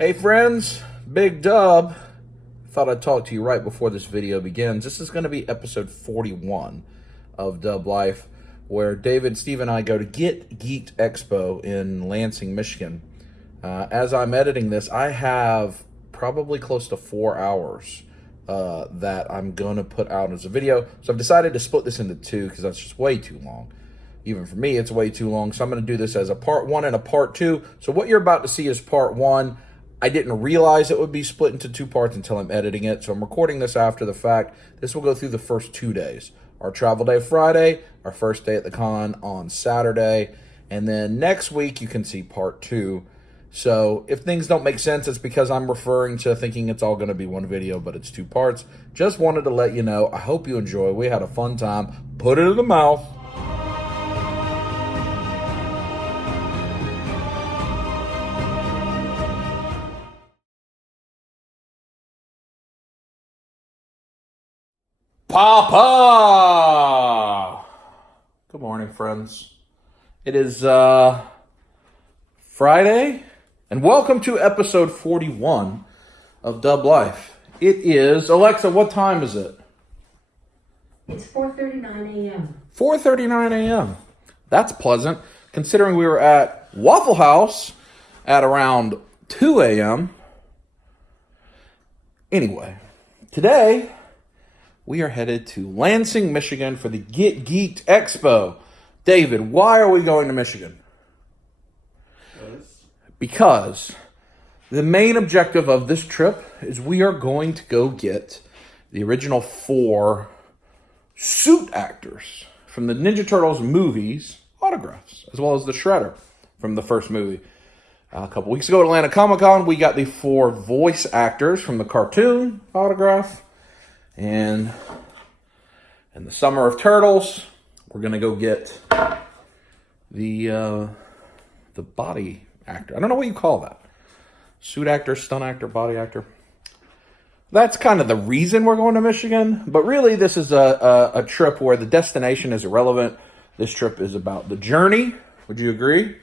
Hey friends, Big Dub. Thought I'd talk to you right before this video begins. This is going to be episode 41 of Dub Life, where David, Steve, and I go to Get Geek'd Expo in Lansing, Michigan. As I'm editing this, I have probably close to 4 hours that I'm going to put out as a video. So I've decided to split this into two because that's just way too long. Even for me, it's way too long. So I'm going to do this as a part one and a part two. So what you're about to see is part one. I didn't realize it would be split into two parts until I'm editing it. So I'm recording this after the fact. This will go through the first 2 days. Our travel day Friday, our first day at the con on Saturday. And then next week you can see part two. So if things don't make sense, it's because I'm referring to thinking it's all going to be one video, but it's two parts. Just wanted to let you know. I hope you enjoy. We had a fun time. Put it in the mouth. Papa! Good morning, friends. It is Friday, and welcome to episode 41 of Dub Life. It is, Alexa, what time is it? It's 4:39 a.m. 4:39 a.m. That's pleasant, considering we were at Waffle House at around 2 a.m. Anyway, today we are headed to Lansing, Michigan for the Get Geek'd Expo. David, why are we going to Michigan? Because the main objective of this trip is we are going to go get the original 4 suit actors from the Ninja Turtles movies autographs, as well as the Shredder from the first movie. A couple weeks ago at Atlanta Comic-Con, we got the 4 voice actors from the cartoon autograph. And in the summer of Turtles, we're gonna go get the body actor. I don't know what you call that. Suit actor, stunt actor, body actor. That's kind of the reason we're going to Michigan. But really, this is a trip where the destination is irrelevant. This trip is about the journey. Would you agree?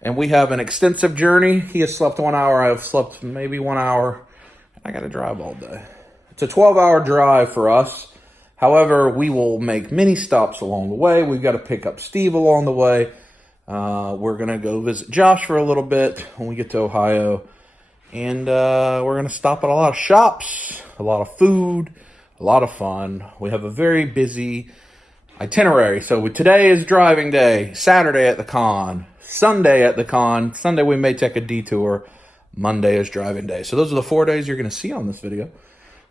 And we have an extensive journey. He has slept 1 hour. I have slept maybe 1 hour. I got to drive all day. It's a 12-hour drive for us. However, we will make many stops along the way. We've got to pick up Steve along the way. We're going to go visit Josh for a little bit when we get to Ohio. And we're going to stop at a lot of shops, a lot of food, a lot of fun. We have a very busy itinerary. So today is driving day, Saturday at the con, Sunday at the con. Sunday we may take a detour. Monday is driving day. So those are the 4 days you're going to see on this video.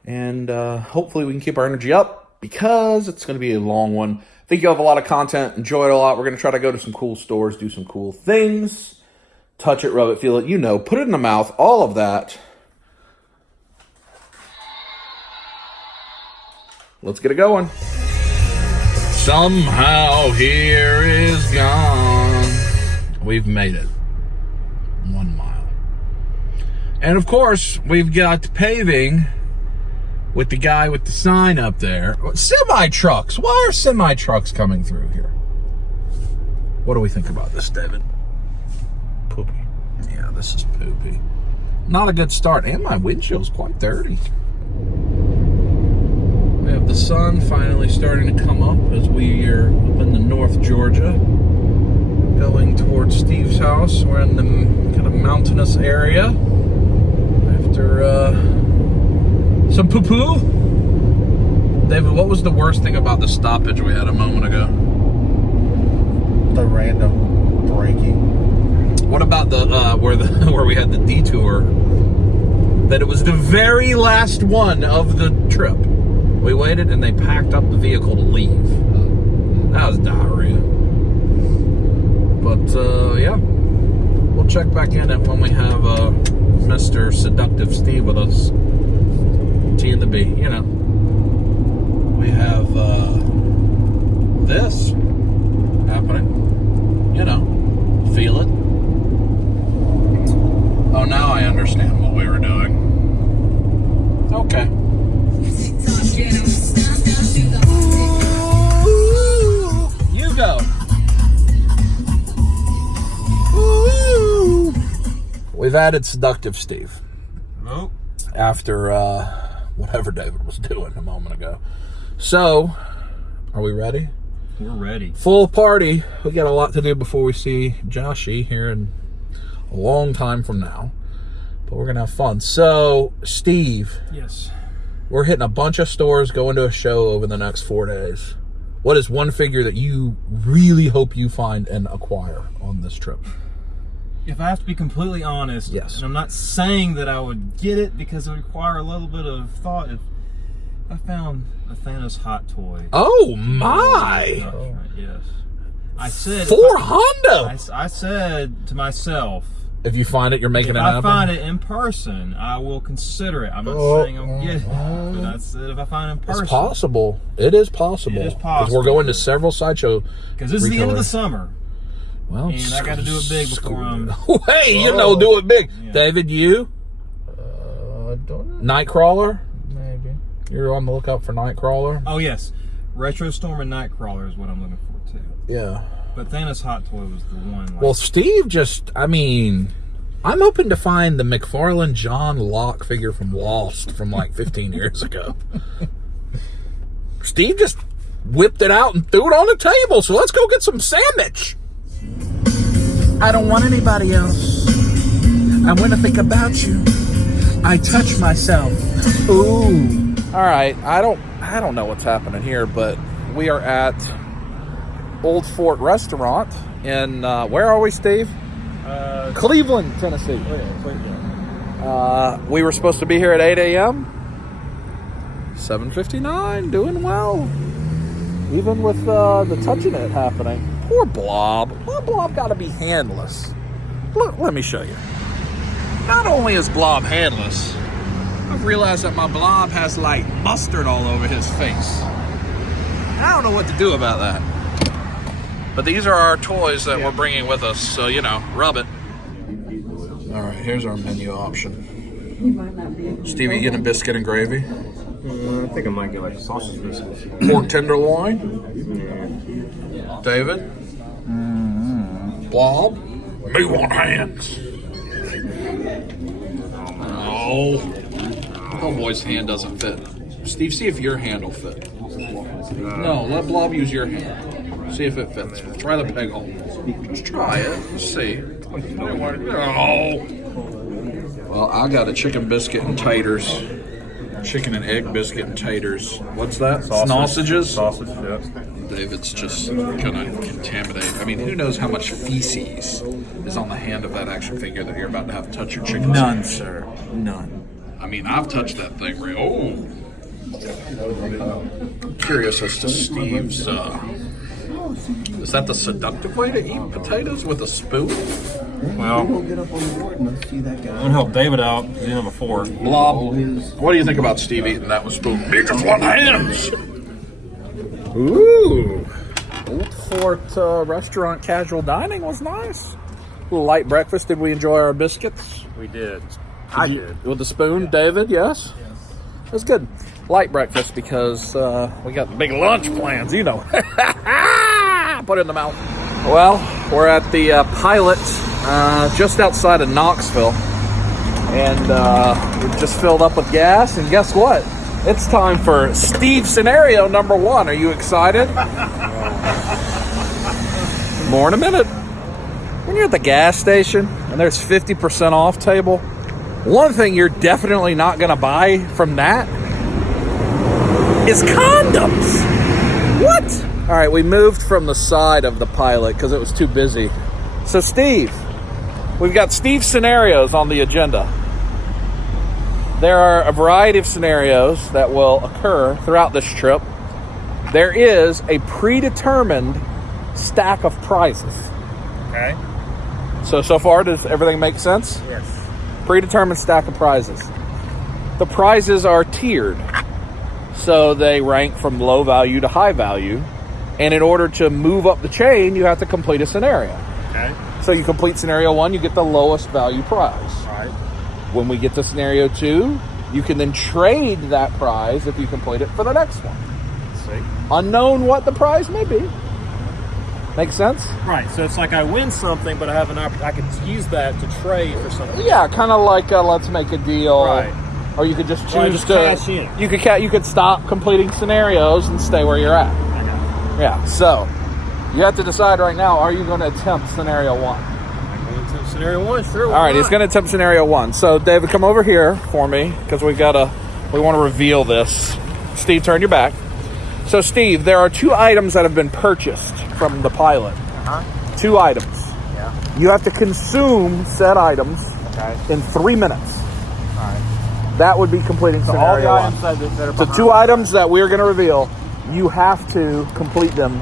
And hopefully we can keep our energy up because it's going to be a long one. I think you'll have a lot of content. Enjoy it a lot. We're going to try to go to some cool stores, do some cool things. Touch it, rub it, feel it. You know, put it in the mouth. All of that. Let's get it going. Somehow here is gone. We've made it. 1 mile. And of course, we've got paving with the guy with the sign up there. Semi-trucks. Why are semi-trucks coming through here? What do we think about this, David? Poopy. Yeah, this is poopy. Not a good start. And my windshield's quite dirty. We have the sun finally starting to come up as we are up in the North Georgia. Going towards Steve's house. We're in the kind of mountainous area. After some poo-poo. David, what was the worst thing about the stoppage we had a moment ago? The random braking. What about the where we had the detour? That it was the very last one of the trip. We waited and they packed up the vehicle to leave. That was diarrhea. But yeah, we'll check back in it when we have Mr. Seductive Steve with us. T and the B, you know. We have this happening. You know, feel it. Oh, now I understand what we were doing. Okay. Ooh, you go. Ooh. We've added Seductive Steve. Hello. After whatever David was doing a moment ago. So, are we ready? We're ready. Full party. We got a lot to do before we see Joshy here in a long time from now. But we're going to have fun. So, Steve. Yes. We're hitting a bunch of stores, going to a show over the next 4 days. What is one figure that you really hope you find and acquire on this trip? If I have to be completely honest, yes. And I'm not saying that I would get it because it would require a little bit of thought. If I found a Thanos hot toy. Oh my! Yes. I said for Honda. I said to myself, if you find it, you're making it happen. If I find it in person, I will consider it. I'm not saying I'll get it, but I said if I find it in person, it's possible. It is possible. It is possible because we're going to several sideshow. Because this is the end of the summer. Well, and I got to do it big before I'm. Hey, you know, do it big, yeah. David. You? Don't know. Nightcrawler. Maybe. You're on the lookout for Nightcrawler? Oh, yes. Retro Storm and Nightcrawler is what I'm looking for, too. Yeah. But Thanos Hot Toy was the one. Like, well, Steve I'm hoping to find the McFarlane John Locke figure from Lost from like 15 years ago. Steve just whipped it out and threw it on the table, so let's go get some sandwich. I don't want anybody else. I want to think about you. I touch myself. Ooh. All right, I don't know what's happening here, but we are at Old Fort Restaurant in where are we, Steve? Cleveland, Tennessee. We were supposed to be here at 8 a.m. 7:59, doing well. Even with the touching it happening. Poor Blob. Well, Blob got to be handless. Let me show you. Not only is Blob handless, I've realized that my Blob has like mustard all over his face. I don't know what to do about that. But these are our toys that we're bringing with us, so, you know, rub it. All right, here's our menu option. Stevie, you getting a biscuit and gravy? I think I might get like a sausage biscuits. Pork tenderloin? David? Blob? Me want hands. Oh. Homeboy's hand doesn't fit. Steve, see if your hand will fit. No, let Blob use your hand. See if it fits. Try the peg hole. Just try it. Let's see. Oh. Well, I got a chicken biscuit and taters. Chicken and egg biscuit and taters. What's that? Sausages? Sausage, yeah. David's just gonna contaminate. I mean, who knows how much feces is on the hand of that action figure that you're about to have to touch your chicken? None, sir. None. I mean, I've touched that thing, right? Oh. I'm curious as to Steve's, is that the seductive way to eat potatoes, with a spoon? well, I'm going to help David out. He didn't have a fork. Blob, what do you think about Steve eating that with a spoon? He just want hands! Ooh. Old Fort Restaurant casual dining was nice. A little light breakfast. Did we enjoy our biscuits? We did. I did. With the spoon, David, yes? It was good. Light breakfast because we got big lunch plans, you know. Put it in the mouth. Well, we're at the Pilot just outside of Knoxville. And we've just filled up with gas. And guess what? It's time for Steve scenario number 1. Are you excited? More in a minute. When you're at the gas station and there's 50% off table, one thing you're definitely not going to buy from that is condoms. What? All right, we moved from the side of the Pilot because it was too busy. So, Steve, we've got Steve's scenarios on the agenda. There are a variety of scenarios that will occur throughout this trip. There is a predetermined stack of prizes. Okay. So far, does everything make sense? Yes. Predetermined stack of prizes. The prizes are tiered. So they rank from low value to high value. And in order to move up the chain, you have to complete a scenario. Okay. So you complete scenario 1, you get the lowest value prize. All right. When we get to scenario 2, you can then trade that prize if you complete it for the next one. Let's see. Unknown what the prize may be. Make sense? Right. So it's like I win something, but I have an opportunity. I could use that to trade for something. Yeah, kind of like let's make a deal. Right. Or you could just choose Or just to cash in. You could stop completing scenarios and stay where you're at. I got it. Yeah. So you have to decide right now: are you going to attempt scenario 1? I'm going to attempt scenario 1. Sure. All right, he's going to attempt scenario 1. So David, come over here for me because we want to reveal this. Steve, turn your back. So Steve, there are 2 items that have been purchased from the pilot. 2 items. Yeah. You have to consume said items in 3 minutes. All right. That would be completing So all the scenario 1. items that are The 2 items that we're going to reveal, you have to complete them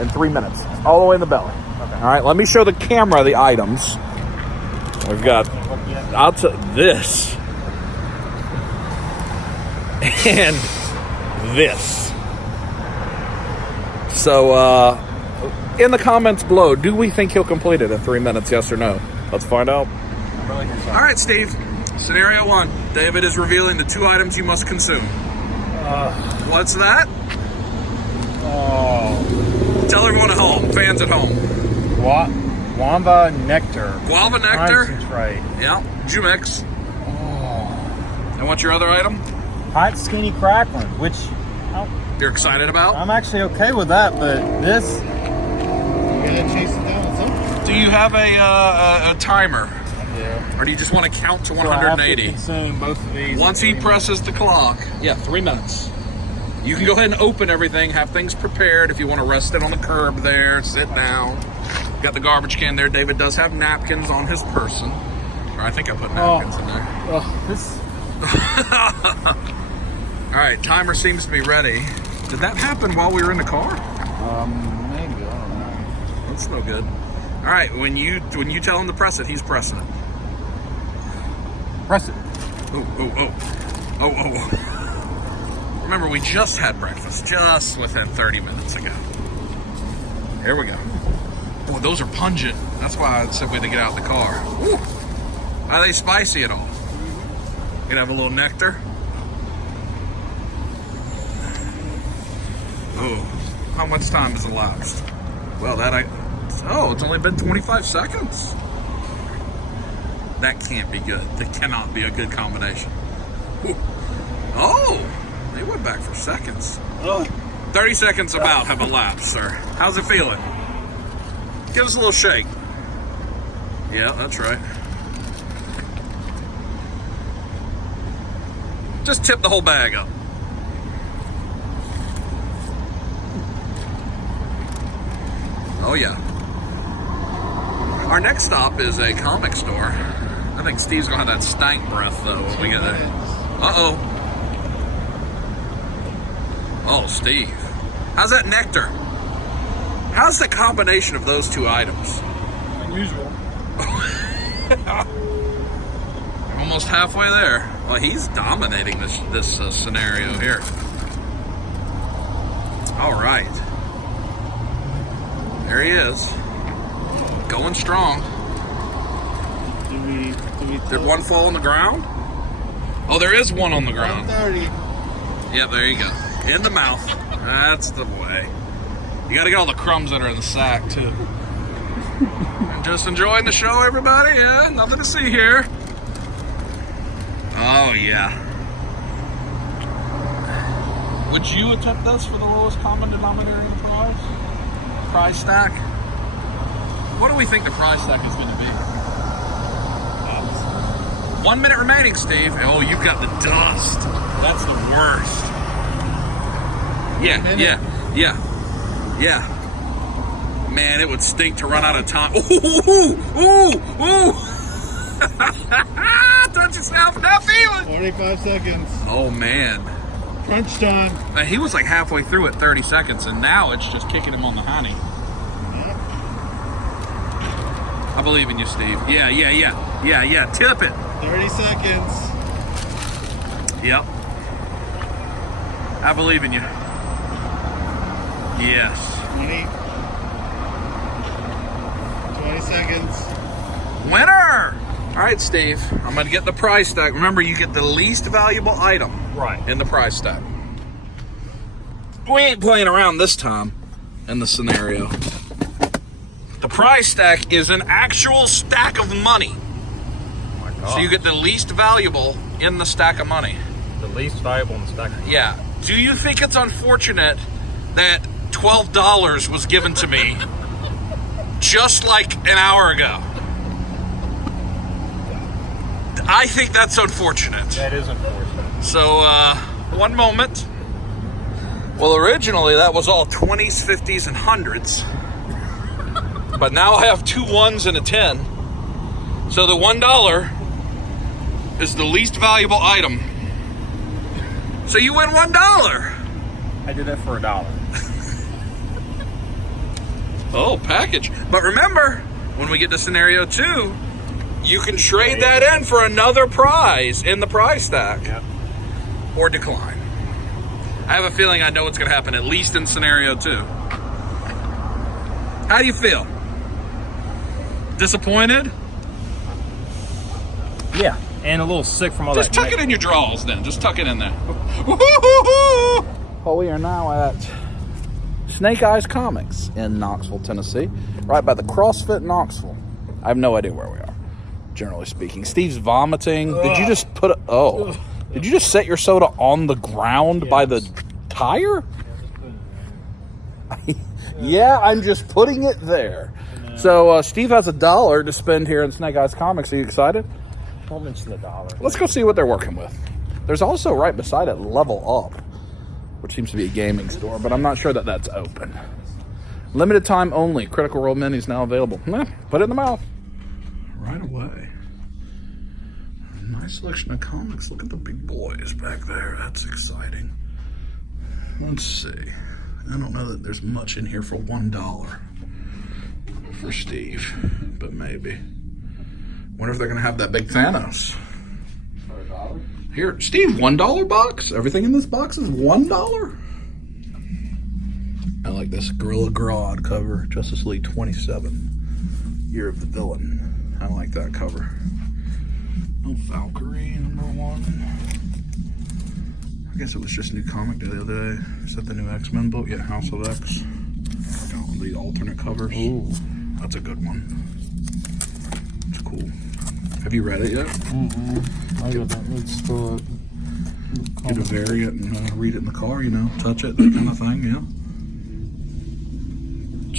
in 3 minutes, all the way in the belly. Okay. All right, let me show the camera the items. We've got this and this. So, in the comments below, do we think he'll complete it in 3 minutes? Yes or no? Let's find out. I'm really concerned. All right, Steve. Scenario 1. David is revealing the 2 items you must consume. What's that? Oh. Tell everyone at home, fans at home. Guava nectar. Guava nectar. Concentrate. Yeah. Jumix. And what's your other item? Hot skinny crackling, which You're excited about? I'm actually okay with that, but this. You gotta chase it down with something. Do you have a timer? Yeah. Or do you just want to count to So I have to 180? consume both of these. Once he presses the clock, 3 minutes. You can go ahead and open everything, have things prepared. If you want to rest it on the curb there, sit down. Got the garbage can there. David does have napkins on his person. Or I think I put napkins in there. This. All right, timer seems to be ready. Did that happen while we were in the car? Maybe, I don't know. That's no good. All right, when you tell him to press it, he's pressing it. Press it. Oh. Remember, we just had breakfast, just within 30 minutes ago. Here we go. Boy, those are pungent. That's why I said we had to get out of the car. Woo. Are they spicy at all? Gonna have a little nectar. Oh, how much time has elapsed? Well, it's only been 25 seconds. That can't be good. That cannot be a good combination. Ooh. Oh, they went back for seconds. 30 seconds about have elapsed, sir. How's it feeling? Give us a little shake. Yeah, that's right. Just tip the whole bag up. Oh, yeah. Our next stop is a comic store. I think Steve's gonna have that stank breath, though, when we get there. Uh-oh. Oh, Steve. How's that nectar? How's the combination of those 2 items? Unusual. Almost halfway there. Well, he's dominating this scenario here. All right. There he is. Going strong. Did one fall on the ground? Oh, there is one on the ground. 30. Yeah, there you go. In the mouth. That's the way. You gotta get all the crumbs that are in the sack, too. Just enjoying the show, everybody? Yeah, nothing to see here. Oh, yeah. Would you attempt this for the lowest common denominator in the prize stack? What do we think the prize stack is going to be? 1 minute remaining, Steve. Oh, you've got the dust. That's the worst. Yeah. Man, it would stink to run out of time. Ooh. Touch yourself, not feeling. 45 seconds. Oh, man. Crunch time. He was like halfway through at 30 seconds, and now it's just kicking him on the honey. I believe in you, Steve. Yeah. Tip it. 30 seconds. Yep. I believe in you. Yes. 20 seconds. Winner! All right, Steve. I'm going to get the prize stack. Remember, you get the least valuable item in the prize stack. We ain't playing around this time in the scenario. prize stack is an actual stack of money. Oh my God. So you get the least valuable in the stack of money. The least valuable in the stack. Yeah. Do you think it's unfortunate that $12 was given to me just like an hour ago? I think that's unfortunate. That is unfortunate. So, one moment. Well, originally that was all 20s, 50s, and 100s. But now I have 2 1s and a 10. So the $1 is the least valuable item. So you win $1. I did that for $1. Oh, package. But remember, when we get to scenario 2, you can trade that in for another prize in the prize stack. Yep. Or decline. I have a feeling I know what's going to happen, at least in scenario 2. How do you feel? Disappointed? Yeah. And a little sick from all Just that. tuck it in your drawers then. Just tuck it in there. Well, we are now at Snake Eyes Comics in Knoxville, Tennessee. Right by the CrossFit Knoxville. I have no idea where we are, generally speaking. Steve's vomiting. Did you just put did you just set your soda on the ground by the tire? Yeah, I'm just putting it there. So Steve has $1 to spend here in Snake Eyes Comics. Are you excited? Don't mention the $1. Let's go see what they're working with. There's also right beside it Level Up, which seems to be a gaming store, but I'm not sure that that's open. Limited time only. Critical Role Minis now available. Put it in the mouth. Right away. Nice selection of comics. Look at the big boys back there. That's exciting. Let's see. I don't know that there's much in here for $1 for Steve, but maybe. Wonder if they're going to have that big Thanos. Here, Steve, $1 box? Everything in this box is $1? I like this Gorilla Grodd cover. Justice League 27. Year of the Villain. I like that cover. Oh, Valkyrie, #1. I guess it was just new comic day the other day. Is that the new X-Men book? Yeah, House of X. Oh, the alternate covers. Ooh. That's a good one. It's cool. Have you read it yet? I got that. Let's still Get a variant and read it in the car, you know, touch it, that kind of thing, yeah.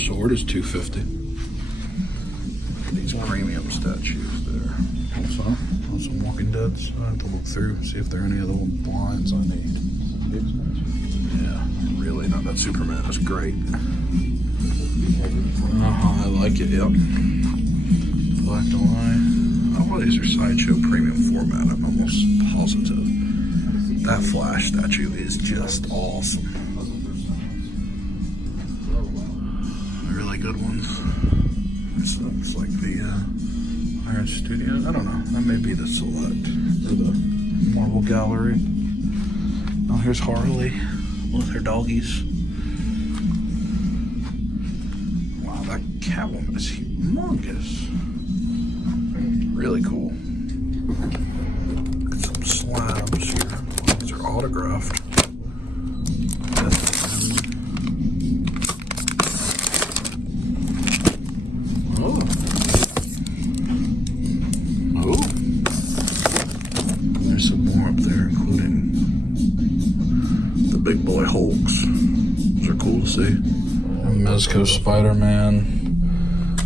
Sword is $250. These premium statues there. Also, some Walking Deads. I have to look through, see if there are any other lines I need. Yeah, really not that Superman is great. I like it, yep. Black and white. Oh, these are Sideshow premium format, I'm almost positive. That Flash statue is just awesome. Really good ones. This looks like the Iron Studios. I don't know. That may be the Select or the Marvel Gallery. Oh, here's Harley with her doggies. Wow, that Catwoman is humongous. Really cool. Look at some slabs here. These are autographed. Oh. Oh. There's some more up there, including the big boy Hulks. Those are cool to see. Mezco Spider-Man,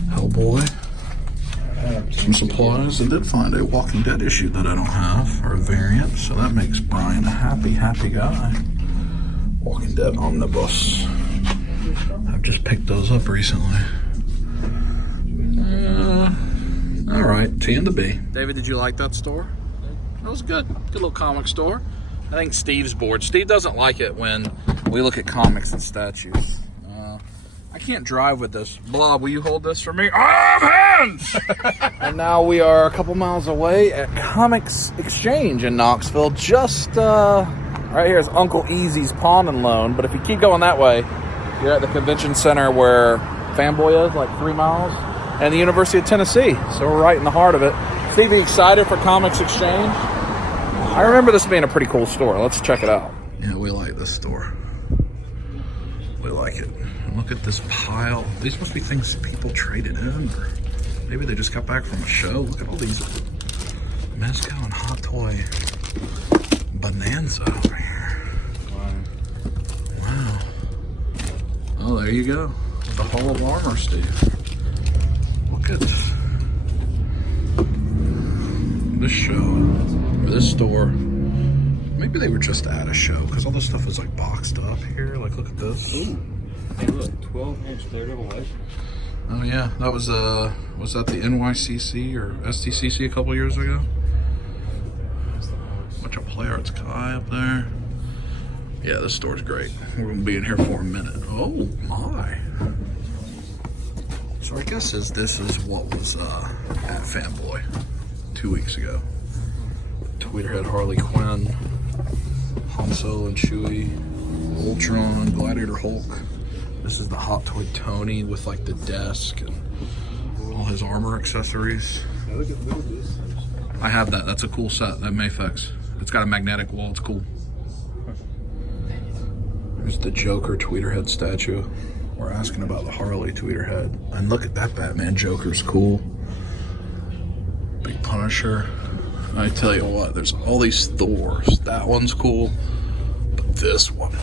Hellboy. Some supplies. I did find a Walking Dead issue that I don't have, or a variant, so that makes Brian a happy guy. Walking Dead Omnibus. I've just picked those up recently. All right, T and the B. David, did you like that store? That was good. Good little comic store. I think Steve's bored. Steve doesn't like it when we look at comics and statues. I can't drive with this. Blob, will you hold this for me? I have hands! And now we are a couple miles away at Comics Exchange in Knoxville. Just right here is Uncle Easy's Pawn and Loan. But if you keep going that way, you're at the convention center where Fanboy is, like 3 miles, and the University of Tennessee. So we're right in the heart of it. Steve, are you excited for Comics Exchange? I remember this being a pretty cool store. Let's check it out. Yeah, we like this store. Really like it. And look at this pile. These must be things people traded in, or maybe they just got back from a show. Look at all these Mezco and Hot Toy bonanza over here. Wow. Oh, there you go. The Hall of Armor, Steve. Look at this show, or this store. Maybe they were just at a show because all this stuff is like boxed up here. Like, look at this. Ooh. Hey, look, 12-inch Daredevil legend. Oh yeah, that was that the NYCC or STCC a couple years ago? Bunch of Play Arts Kai up there. Yeah, this store's great. We're gonna be in here for a minute. Oh my. So I guess this is what was at Fanboy 2 weeks ago. Tweeterhead Harley Quinn, Han Solo and Chewie, Ultron, Gladiator Hulk. This is the Hot Toy Tony with like the desk and all his armor accessories. I have that. That's a cool set, that Mafex. It's got a magnetic wall. It's cool. There's the Joker Tweeterhead statue. We're asking about the Harley Tweeterhead. And look at that Batman Joker's cool. Big Punisher. I tell you what, there's all these Thors. That one's cool. But this one,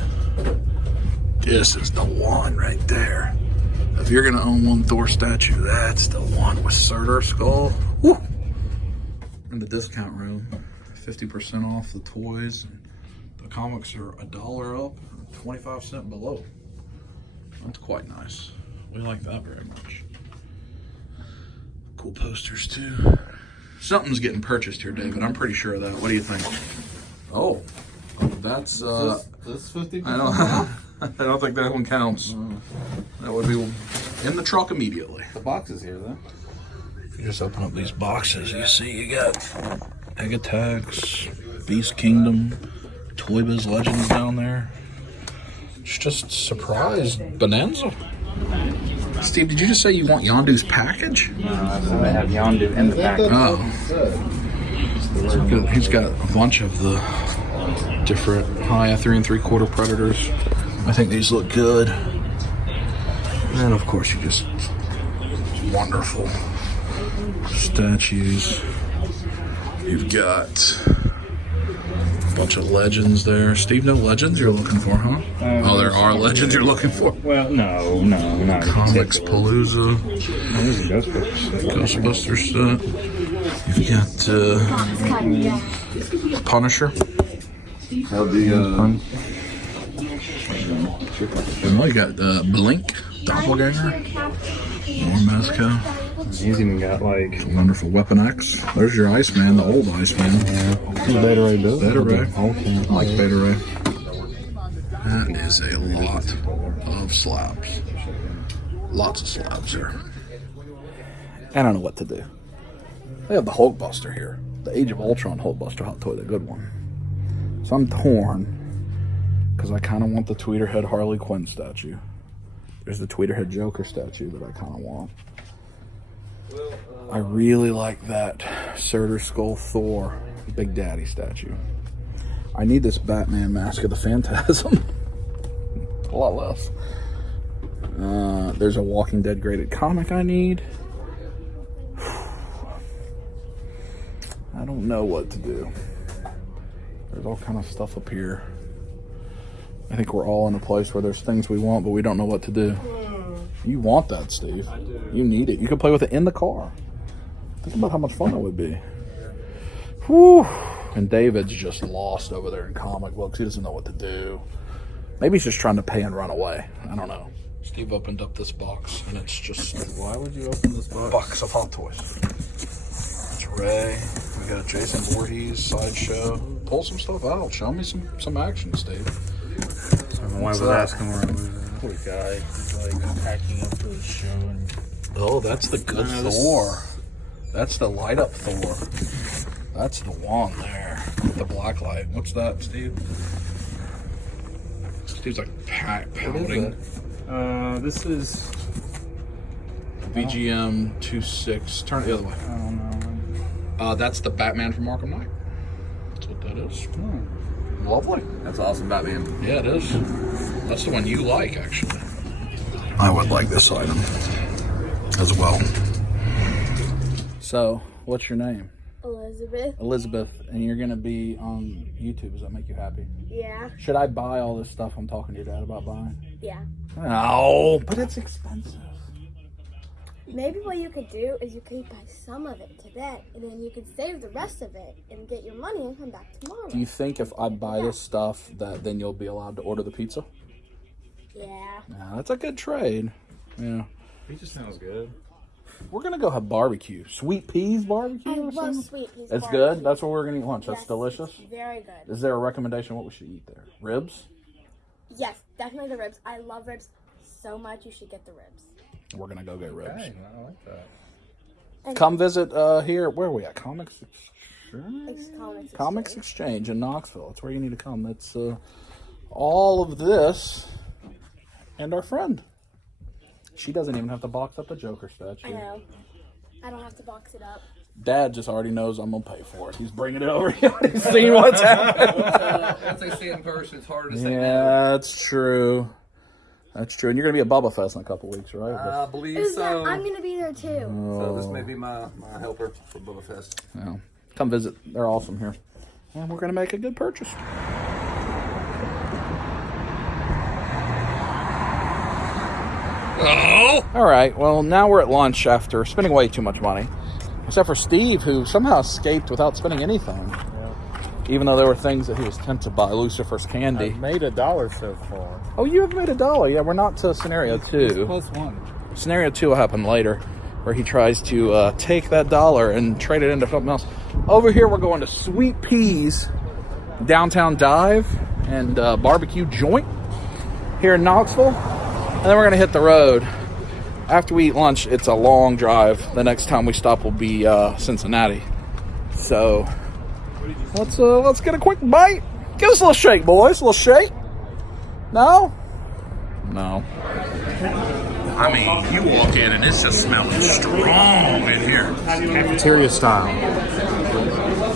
this is the one right there. If you're gonna own one Thor statue, that's the one with Surtur skull. Woo! In the discount room, 50% off the toys. The comics are $1 up, 25% below. That's quite nice. We like that very much. Cool posters too. Something's getting purchased here, David. I'm pretty sure of that. What do you think? Oh, that's This 50%? I don't think that one counts. That would be in the truck immediately. The box is here, though. If you just open up these boxes, you see you got Egg Attacks, Beast Kingdom, Toy Biz Legends down there. It's just surprise bonanza. Steve, did you just say you want Yondu's package? So they have Yondu in the package. Oh. He's got a bunch of the different high 3 3/4 Predators. I think these look good. And then, of course, you just wonderful statues. You've got a bunch of legends there. Steve, no legends you're looking for, huh? Oh, there are legends you're looking for. Well, no, not Comics particularly. Palooza, Oh, this is Ghostbusters. Ghostbusters set. You've got Punisher. That'll be, You got Blink, Doppelganger, more Mezco. He's even got like Wonderful Weapon X. There's your Iceman, the old Iceman. Beta Ray Bill. Beta Ray. Okay. I like Beta Ray. That is a lot of slabs. Lots of slabs here. I don't know what to do. They have the Hulkbuster here. The Age of Ultron Hulkbuster Hot Toy, the good one. So I'm torn because I kind of want the Tweeterhead Harley Quinn statue. There's the Tweeterhead Joker statue that I kind of want. I really like that Surtur Skull Thor Big Daddy statue. I need this Batman Mask of the Phantasm. A lot less. There's a Walking Dead graded comic I need. I don't know what to do. There's all kind of stuff up here. I think we're all in a place where there's things we want, but we don't know what to do. You want that, Steve. I do. You need it. You could play with it in the car. Think about how much fun it would be. Whew. And David's just lost over there in comic books. He doesn't know what to do. Maybe he's just trying to pay and run away. I don't know. Steve opened up this box, and it's just... Why would you open this box? Box of Hot Toys. It's Ray. We got Jason Voorhees, Sideshow. Pull some stuff out. Show me some action, Steve. My wife was asking where I was. Poor guy. He's like packing up for the show. And Oh, that's the good Thor. That's the light up Thor. That's the one there. The black light. What's that, Steve? Steve's like pouting. this is. VGM 26. Turn it the other way. I don't know. That's the Batman from Arkham Knight. That's what that is. Lovely. That's awesome, Batman. Yeah, it is. That's the one you like, actually. I would like this item as well. So, what's your name? Elizabeth. Elizabeth, and you're going to be on YouTube. Does that make you happy? Yeah. Should I buy all this stuff I'm talking to your dad about buying? Yeah. No, but it's expensive. Maybe what you could do is you could buy some of it today, and then you could save the rest of it and get your money and come back tomorrow. Do you think if I buy this stuff that then you'll be allowed to order the pizza? Yeah. Yeah, that's a good trade. Yeah. Pizza sounds good. We're going to go have barbecue. Sweet peas barbecue I or love something? sweet peas. It's barbecue. good? That's what we're going to eat lunch. That's Yes, delicious? Very good. Is there a recommendation of what we should eat there? Ribs? Yes, definitely the ribs. I love ribs so much. You should get the ribs. We're going to go get ribs. Hey, I like that. Come visit here. Where are we at? Comics Comics Exchange in Knoxville. That's where you need to come. That's all of this and our friend. She doesn't even have to box up the Joker statue. I know. I don't have to box it up. Dad just already knows I'm going to pay for it. He's bringing it over. He's seen what's happening. Once they see it in person, it's harder to say no. Yeah, that's true. That's true. And you're going to be at Bubba Fest in a couple weeks, right? I believe Who's so. that? I'm going to be there too. So this may be my helper for Bubba Fest. Yeah. Come visit. They're awesome here. And we're going to make a good purchase. Oh! All right. Well, now we're at lunch after spending way too much money. Except for Steve, who somehow escaped without spending anything. Yeah. Even though there were things that he was tempted by. Lucifer's candy. I've made $1 so far. Oh, you have made $1. Yeah, we're not to scenario 2. +1. Scenario 2 will happen later, where he tries to take that $1 and trade it into something else. Over here, we're going to Sweet Peas Downtown Dive and Barbecue Joint here in Knoxville. And then we're going to hit the road. After we eat lunch, it's a long drive. The next time we stop will be Cincinnati. So let's get a quick bite. Give us a little shake, boys. A little shake. No? No. I mean, you walk in and it's just smelling strong in here. Cafeteria style.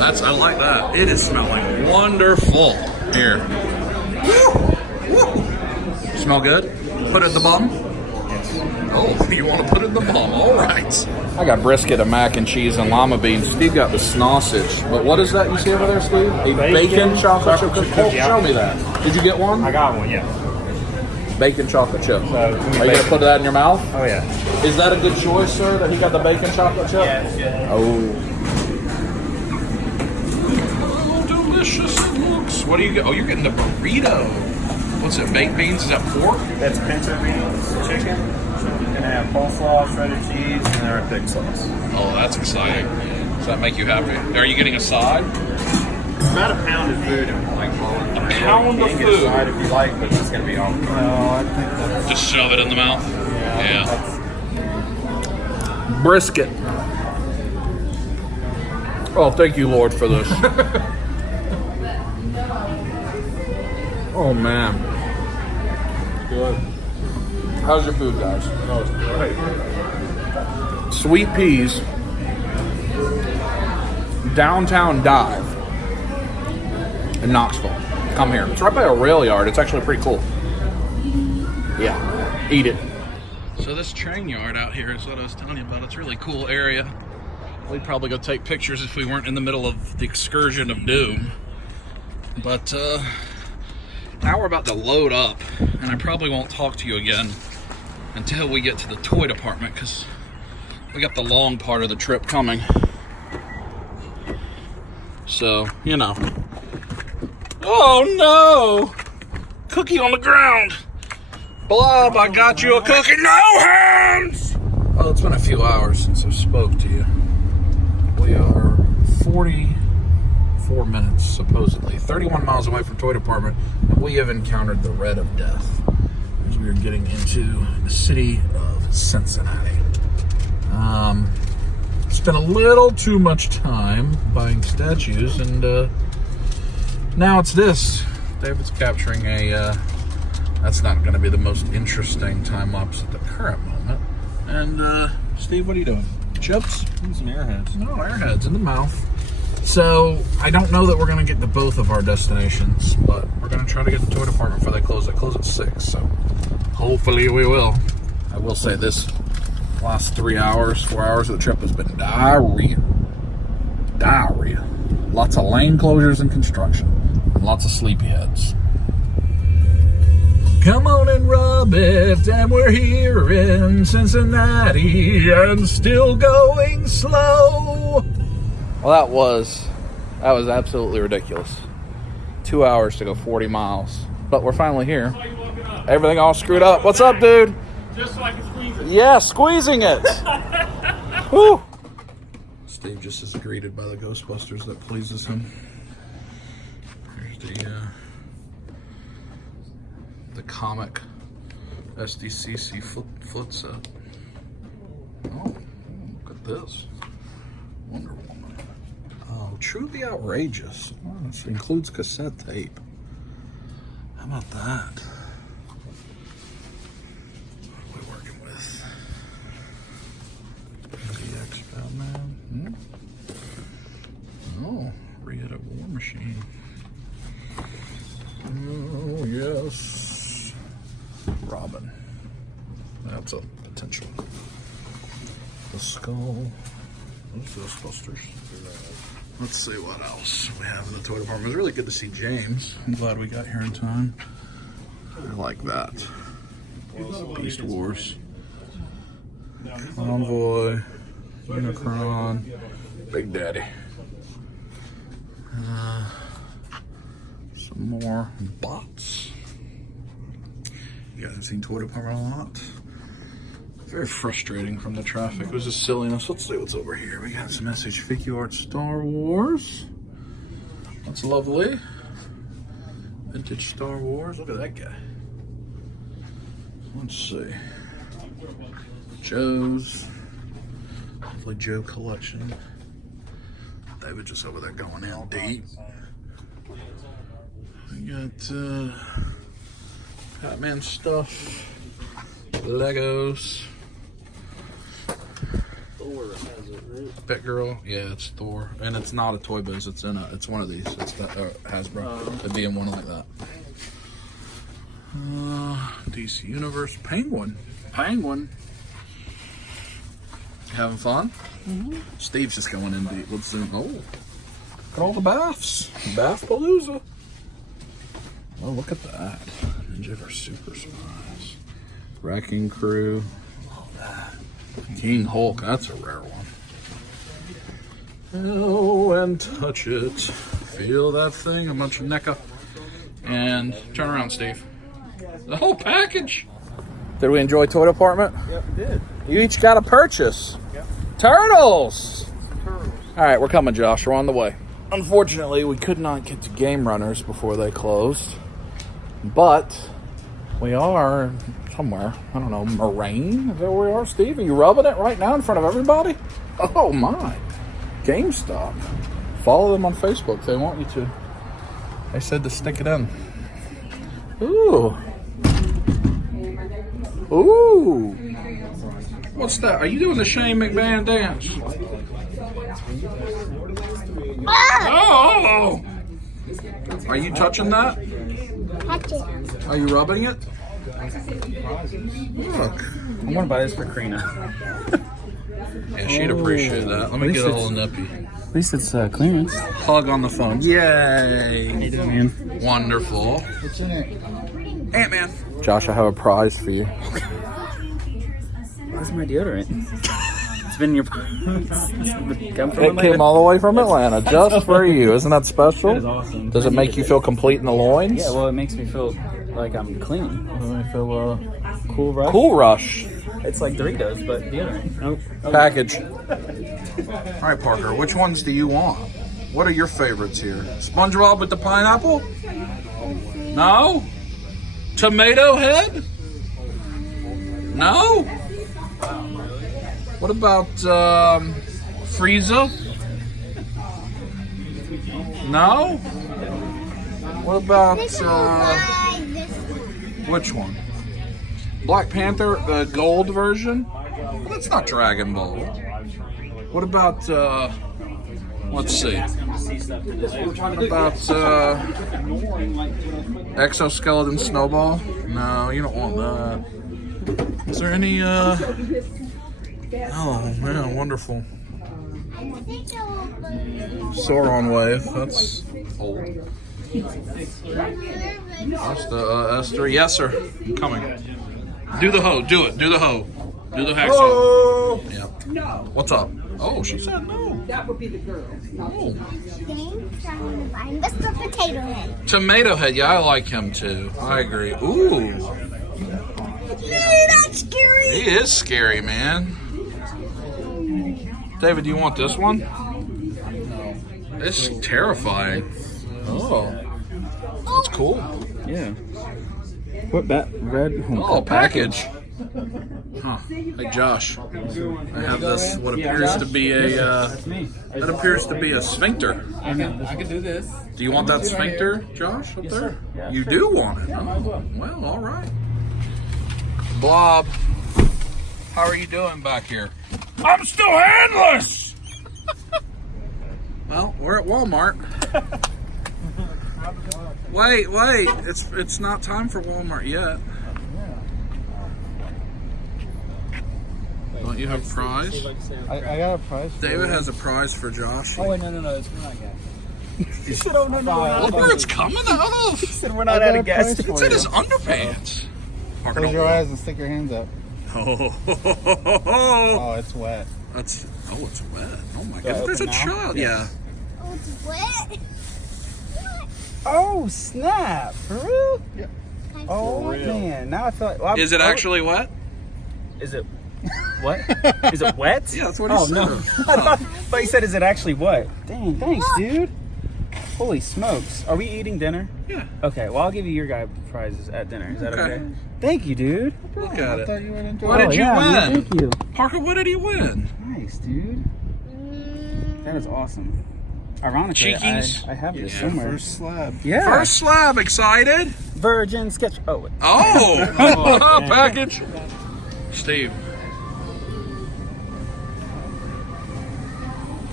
I like that. It is smelling wonderful here. Smell good? Put it in the bum? Oh, you want to put it in the bum. All right. I got brisket and mac and cheese and llama beans. Steve got the sausage. But what is that you see over there, Steve? A bacon chocolate chip cookie? Oh, show me that. Did you get one? I got one, yeah. Bacon chocolate chip. So, Are you going to put that in your mouth? Oh, yeah. Is that a good choice, sir, that he got the bacon chocolate chip? Yeah. Oh. Oh, delicious it looks. What do you get? Oh, you're getting the burrito. What's it, baked beans? Is that pork? That's pinto beans, chicken. You're going to have coleslaw, shredded cheese, and our thick sauce. Oh, that's exciting. Does that make you happy? Are you getting a side? It's about a pound of food and like A pound of You can get a food? side if you like, but it's going to be all. No, I think that's... Just shove it in the mouth? Yeah. That's, Brisket. Oh, thank you, Lord, for this. Oh, man. Good. How's your food, guys? that was great. Sweet Peas Downtown Dive in Knoxville. Come here. It's right by a rail yard. It's actually pretty cool. Yeah. Eat it. So this train yard out here is what I was telling you about. It's a really cool area. We'd probably go take pictures if we weren't in the middle of the excursion of doom. But now we're about to load up, and I probably won't talk to you again until we get to the toy department, because we got the long part of the trip coming. So, you know. Oh no! Cookie on the ground! Blob, I got you a cookie. No hands! Well, it's been a few hours since I spoke to you. We are 44 minutes, supposedly, 31 miles away from Toy Department, and we have encountered the red of death as we are getting into the city of Cincinnati. Spent a little too much time buying statues, and now it's this. David's capturing a, that's not going to be the most interesting time lapse at the current moment. And Steve, what are you doing? Chips? Some airheads. No, airheads in the mouth. So I don't know that we're going to get to both of our destinations, but we're going to try to get the toy department before they close. They close at 6, so hopefully we will. I will say this last 4 hours of the trip has been diarrhea. Diarrhea. Lots of lane closures and construction. And lots of sleepyheads. Come on and rub it, and we're here in Cincinnati and still going slow. Well, that was absolutely ridiculous. 2 hours to go 40 miles. But we're finally here. Everything all screwed up. What's up, dude? Just so I can squeeze it. Yeah, squeezing it. Woo. Steve just is greeted by the Ghostbusters. That pleases him. Here's the comic SDCC foot set. Oh, look at this. Wonder Woman. Oh, truly outrageous. Oh, this includes cassette tape. How about that? What are we working with? DX Batman. Oh, Rhidilen War Machine. Oh, yes. Robin. That's a potential. The Skull. Those Ghostbusters. Let's see what else we have in the toy department. It was really good to see James. I'm glad we got here in time. I like that. Beast Wars. Convoy. Unicron. Big Daddy. Some more bots. You guys have seen toy department a lot. Very frustrating from the traffic. It was just silliness. Let's see what's over here. We got some SH Figure Art Star Wars. That's lovely. Vintage Star Wars. Look at that guy. Let's see. Joe's. Hopefully Joe collection. David just over there going in deep. We got Batman stuff. Legos. Thor has it, right? Batgirl, yeah, it's Thor, and it's not a Toy Biz. It's it's one of these. It's that Hasbro. It'd be in one like that. DC Universe Penguin. Having fun? Mm-hmm. Steve's just going in deep. Let's zoom. Oh, look at all the baths. Bath Palooza. Oh, look at that. Ninja vs. Super Spies. Wrecking Crew. Oh, that. King Hulk, that's a rare one. Oh, and touch it. Feel that thing, a bunch of NECA. And turn around, Steve. The whole package. Did we enjoy toy department? Yep, we did. You each got a purchase. Yep. Turtles. All right, we're coming, Josh. We're on the way. Unfortunately, we could not get to Game Runners before they closed. But we are somewhere. I don't know, Moraine? Is that where we are, Steve? Are you rubbing it right now in front of everybody? Oh, my. GameStop. Follow them on Facebook. They want you to. They said to stick it in. Ooh. Ooh. What's that? Are you doing the Shane McMahon dance? Oh! Are you touching that? Touch it. Are you rubbing it? Look. I'm gonna buy this for Karina. Yeah, she'd appreciate that. Let me get a little nippy. At least it's clearance. Hug on the phone. Yay! How you doing, man? Wonderful. What's in it? Ant-Man. Josh, I have a prize for you. Where's my deodorant? It's been in your It came all the way from Atlanta just for you. Isn't that special? That is awesome. Does it make you feel complete in the loins? Yeah, well, it makes me feel like I'm clean. I feel cool rush. Cool Rush. It's like Doritos, but deodorant. Nope. Package. All right, Parker, which ones do you want? What are your favorites here? SpongeBob with the pineapple? No? Tomato head? No? What about Frieza? No? What about which one? Black Panther, the gold version? Well, that's not Dragon Ball. What about Let's see. What about exoskeleton snowball? No, you don't want that. Is there any? Oh man, wonderful. Sauron wave. That's old. That's the S3. Yes, sir. I'm coming. Do the hoe. Do it. Do the hoe. Do the hacksaw. Oh! Yeah. What's up? Oh, she said no. That would be the girl. Oh. Mr. Potato Head. Tomato Head. Yeah, I like him too. I agree. Ooh. That's scary. He is scary, man. David, do you want this one? It's terrifying. Oh. That's cool. Yeah. What red? Oh, package. Huh. Hey, Josh. I have this. What appears to be a. That appears to be a sphincter. I can do this. Do you want that sphincter, Josh, up there? Yeah, you sure. do want it. Oh, well, all right. Blob, how are you doing back here? I'm still handless. Well, we're at Walmart. Wait, it's not time for Walmart yet. Don't you have a prize? I got a prize. David has a prize for Josh. Oh, wait, no, it's not gas. He said, "Oh no, Look where it's coming out of. He said we're not out of gas. It's in his underpants. Parker, Close don't your look. eyes and stick your hands up. Oh, Oh, it's wet. it's wet. Oh my I goodness, there's a open now? child. Yeah. Oh, it's wet. Oh snap! For real? Yeah. Oh man! Now I feel like. Well, Is it actually wet? Is it? What? Is it wet? Yeah, that's what he Oh said. no! I thought you said, "Is it actually what?" Dang! Thanks, dude. Holy smokes! Are we eating dinner? Yeah. Okay. Well, I'll give you your guy prizes at dinner. Is that Okay. okay? Thank you, dude. Look at I thought it. you went into What it. did you yeah, man, win? thank you. Parker, what did he win? Nice, dude. That is awesome. Ironically, Cheekies? I have this Yeah, somewhere. First slab. Yeah. First slab, excited? Virgin sketch. Oh, wait. Oh, Oh, package. Steve.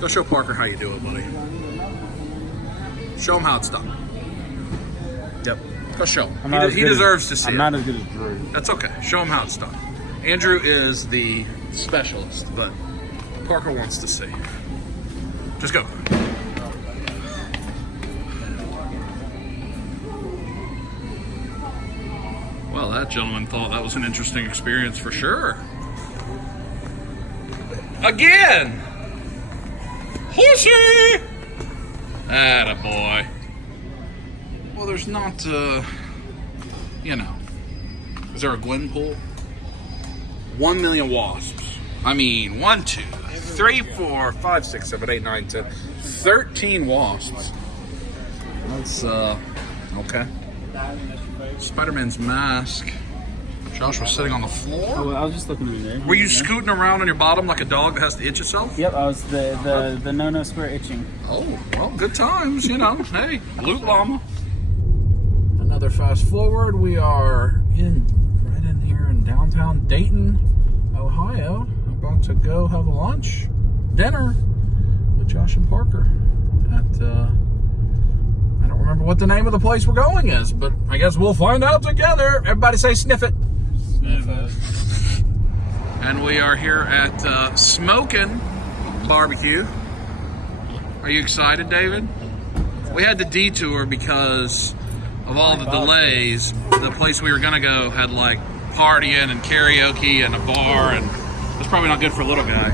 Go show Parker how you do it, buddy. Show him how it's done. Yep. Go show him. I'm not as He good as- deserves to see I'm it. not as good as Drew. That's okay. Show him how it's done. Andrew is the specialist, but Parker wants to see. Just go. Well, that gentleman thought that was an interesting experience for sure. Again! Horsey! Attaboy. Well, there's not, you know. Is there a Glen pool? 1 million wasps. I mean, 1, 2, 3, 4, 5, 6, 7, 8, 9, 10. 13 wasps. That's, okay. Spider-Man's mask. Josh was sitting on the floor. Oh, well, I was just looking in there. Were you scooting around on your bottom like a dog that has to itch itself? Yep, I was the no square itching. Oh, well, good times, you know. Hey, loot llama. Another fast forward. We are right in here in downtown Dayton, Ohio. About to go have a dinner with Josh and Parker at, I don't remember what the name of the place we're going is, but I guess we'll find out together. Everybody say sniff it. And we are here at Smokin' Barbecue. Are you excited, David? We had to detour because of all the delays. The place we were gonna go had like partying and karaoke and a bar, and it's probably not good for a little guy.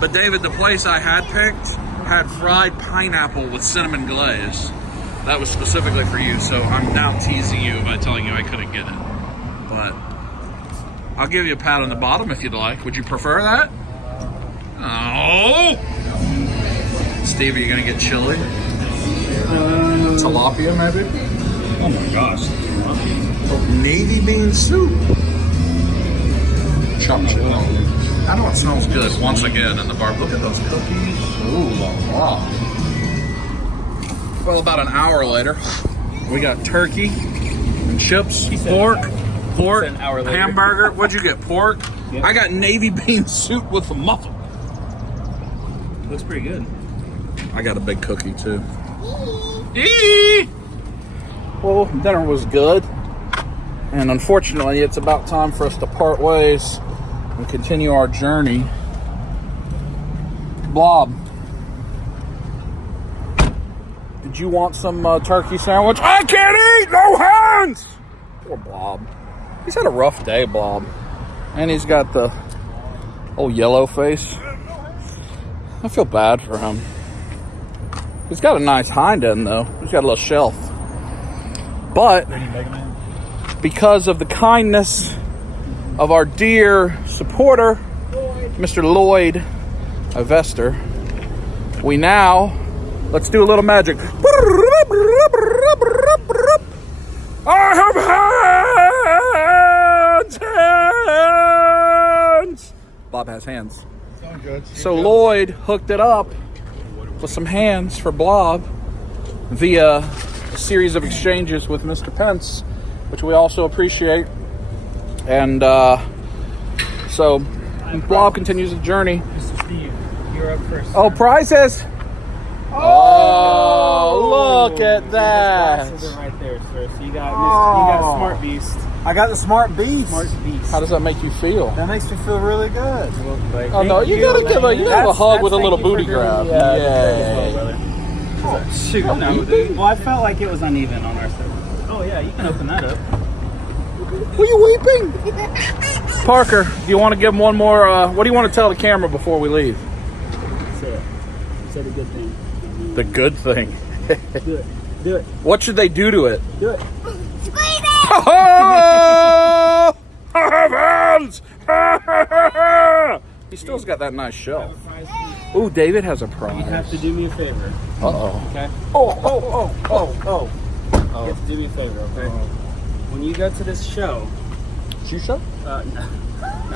But David, the place I had picked had fried pineapple with cinnamon glaze. That was specifically for you, so I'm now teasing you by telling you I couldn't get it. But I'll give you a pat on the bottom if you'd like. Would you prefer that? Oh! Steve, are you gonna get chili? Tilapia, maybe? Oh my gosh. Navy bean soup. Chopped chicken. I know it smells good once again in the bar. Look at those cookies. Ooh, la la. Well, about an hour later, we got turkey and chips, pork, An hour later. hamburger. What'd you get? Pork? Yep. I got navy bean soup with a muffin. Looks pretty good. I got a big cookie too. Well, dinner was good. And unfortunately, it's about time for us to part ways and continue our journey. Blob, did you want some turkey sandwich? I can't eat! No hands! Poor Blob. He's had a rough day, Blob. And he's got the old yellow face. I feel bad for him. He's got a nice hind end, though. He's got a little shelf. But because of the kindness of our dear supporter, Mr. Lloyd Vester, we now, let's do a little magic. I have hands! Bob has hands. So Lloyd hooked it up with some hands for Blob via a series of exchanges with Mr. Pence, which we also appreciate. And so Blob continues the journey. Mr. Steve, you're up first. Oh, prizes! Oh, look at that! Glasses are right there, sir. So you got a smart beast. I got the smart beast. Smart beast. How does that make you feel? That makes me feel really good. Oh no, you gotta give a hug with a little booty grab. Yay! Shoot, no, dude. Well, I felt like it was uneven on our side. Oh yeah, you can open that up. Were you weeping? Parker, do you want to give him one more? What do you want to tell the camera before we leave? Say it. Say the good thing. The good thing. Do it. Do it. What should they do to it? Do it. I have hands! He still's got that nice shell. Ooh, David has a prize. You have to do me a favor. Uh-oh. Okay? Oh. You have to do me a favor, okay? When you go to this show, Show? no,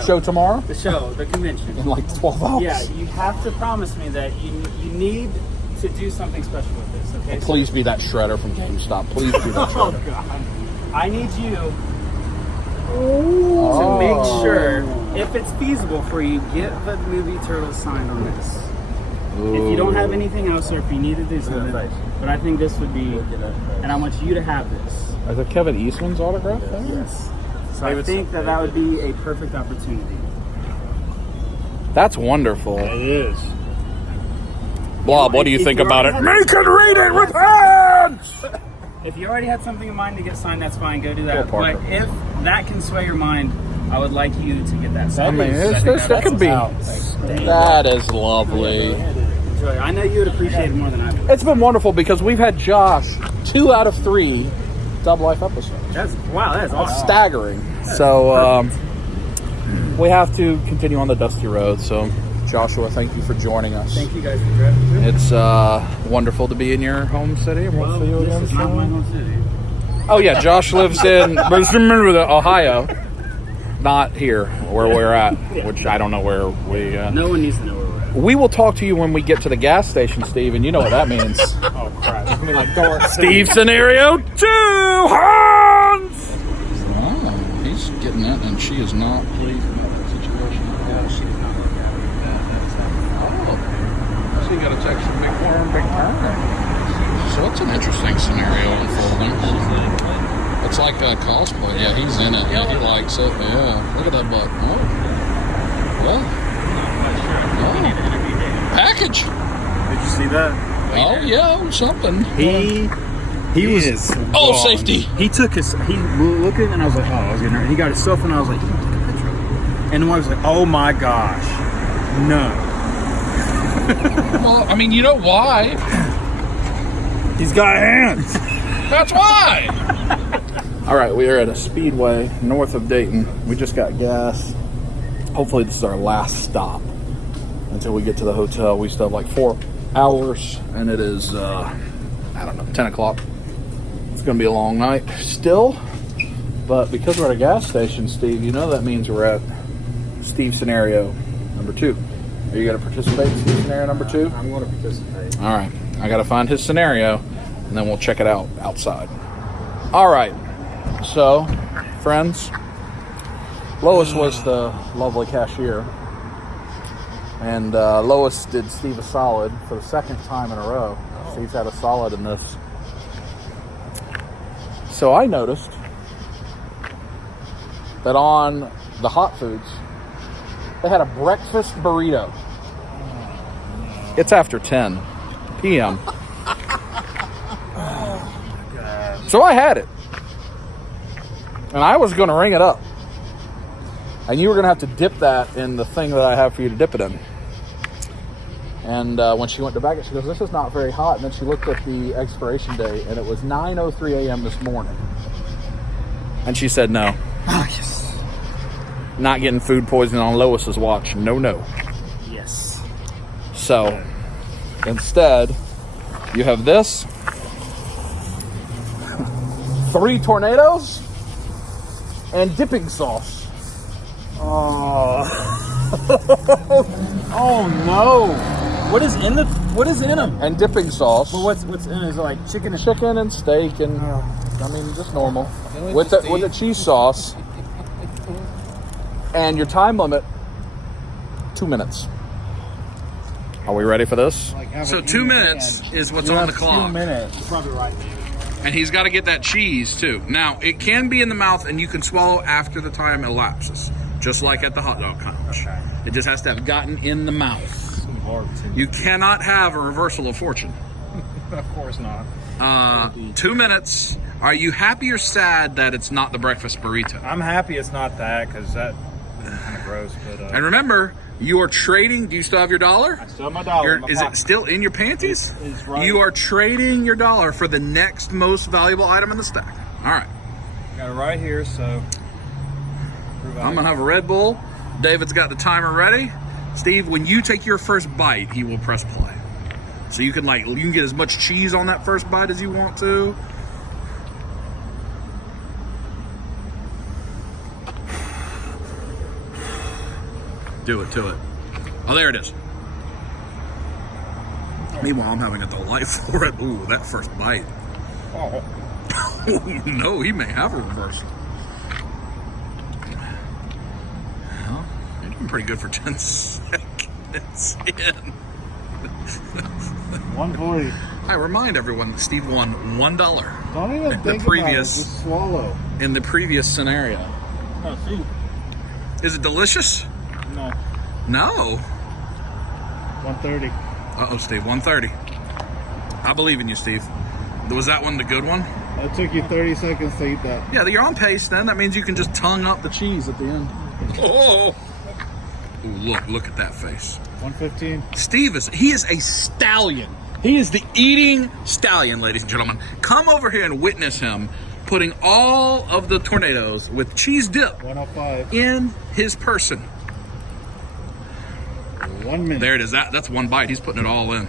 Show tomorrow? the show, the convention. In like 12 hours. Yeah, you have to promise me that you need to do something special with this, okay? Please be that shredder from GameStop. Please be that Oh, shredder. God. I need you to make sure, if it's feasible for you, get the movie Turtles signed on this. If you don't have anything else, or if you need to do something, but I think this would be, and I want you to have this. Is it Kevin Eastman's autograph there? Yes. So I think that would be a perfect opportunity. That's wonderful. It is. Blob, what do you If think you about it? already Make it read it with hands! If you already had something in mind to get signed, that's fine. Go do that. Go, Parker. But if that can sway your mind, I would like you to get that I signed. mean, that could be. That is lovely. Enjoy. I know you would appreciate it more than I would. It's been wonderful because we've had Josh 2 out of 3 Dub Life episodes. That is awesome. Staggering. So we have to continue on the dusty road. So Joshua, thank you for joining us. Thank you guys for driving through. It's wonderful to be in your home city. And we'll see you again This is not my soon. home city. Oh yeah, Josh lives in Ohio, not here where we're at, which I don't know where we. No one needs to know where we're at. We will talk to you when we get to the gas station, Steve, and you know what that means. Oh crap! It's gonna be like dark. Steve scenario 2 hands. Oh, he's getting that, and she is not pleased with that situation. She did not look at Oh, so you got to take some big worm, big turn. So it's an interesting scenario unfolding. It's like a cosplay. Yeah, he's in it. Yeah, he likes it. Yeah, look at that butt. Oh, well. Oh. Package. Did you see that? Oh yeah, something. He was. Oh, safety. He took his. He looked at it, and I was like, oh, I was getting hurt. He got his cell phone, and I was like, you took a picture of it. And then I was like, oh my gosh, no. Well, I mean, you know why? He's got hands. That's why. All right, we are at a speedway north of Dayton. We just got gas. Hopefully this is our last stop until we get to the hotel. We still have like 4 hours, and it is, I don't know, 10 o'clock. It's going to be a long night still, but because we're at a gas station, Steve, you know that means we're at Steve scenario number 2. Are you going to participate in Steve scenario number 2? I'm going to participate. All right, I got to find his scenario, and then we'll check it out outside. All right, so, friends, Lois was the lovely cashier. And Lois did Steve a solid for the second time in a row. Steve's had a solid in this. So I noticed that on the hot foods, they had a breakfast burrito. It's after 10 p.m. So I had it. And I was going to ring it up. And you were going to have to dip that in the thing that I have for you to dip it in. And when she went to bag it, she goes, this is not very hot. And then she looked at the expiration date, and it was 9:03 a.m. this morning. And she said, no. Oh, yes. Not getting food poisoning on Lois's watch. No, no. Yes. So, instead, you have this. 3 tornadoes and dipping sauce. Oh. Oh no! What is in them? And dipping sauce. But what's in it? Is it like chicken and Chicken and steak and I mean just normal. With the cheese sauce. And your time limit 2 minutes. Are we ready for this? So 2 minutes is what's on the clock. 2 minutes. You're probably right. And he's got to get that cheese too. Now, it can be in the mouth and you can swallow after the time elapses. Just like at the hot dog conch. Okay. It just has to have gotten in the mouth. You cannot have a reversal of fortune. Of course not. 2 minutes. Are you happy or sad that it's not the breakfast burrito? I'm happy it's not that because that is kind of gross. But And remember, you are trading. Do you still have your dollar? I still have my dollar. in my Is it pocket. still in your panties? It's right. You are trading your dollar for the next most valuable item in the stack. All right. Got it right here, so. I'm going to have a Red Bull. David's got the timer ready. Steve, when you take your first bite, he will press play. So you can get as much cheese on that first bite as you want to. Do it to it. Oh, there it is. Meanwhile, I'm having a delightful Red Bull. That first bite. Oh. No, he may have a reversal. Well, you're doing pretty good for 10 seconds in. 140. I remind everyone that Steve won $1 Don't even in think the previous about it. Just swallow. in the previous scenario. Oh, see. Is it delicious? No. No. 130. Uh-oh, Steve, 130. I believe in you, Steve. Was that one the good one? It took you 30 seconds to eat that. Yeah, you're on pace then. That means you can just tongue up the cheese at the end. Oh! Ooh, look at that face. 115. Steve he is a stallion. He is the eating stallion, ladies and gentlemen. Come over here and witness him putting all of the tornadoes with cheese dip 105. in his person. 1 minute. There it is. That's one bite. He's putting it all in.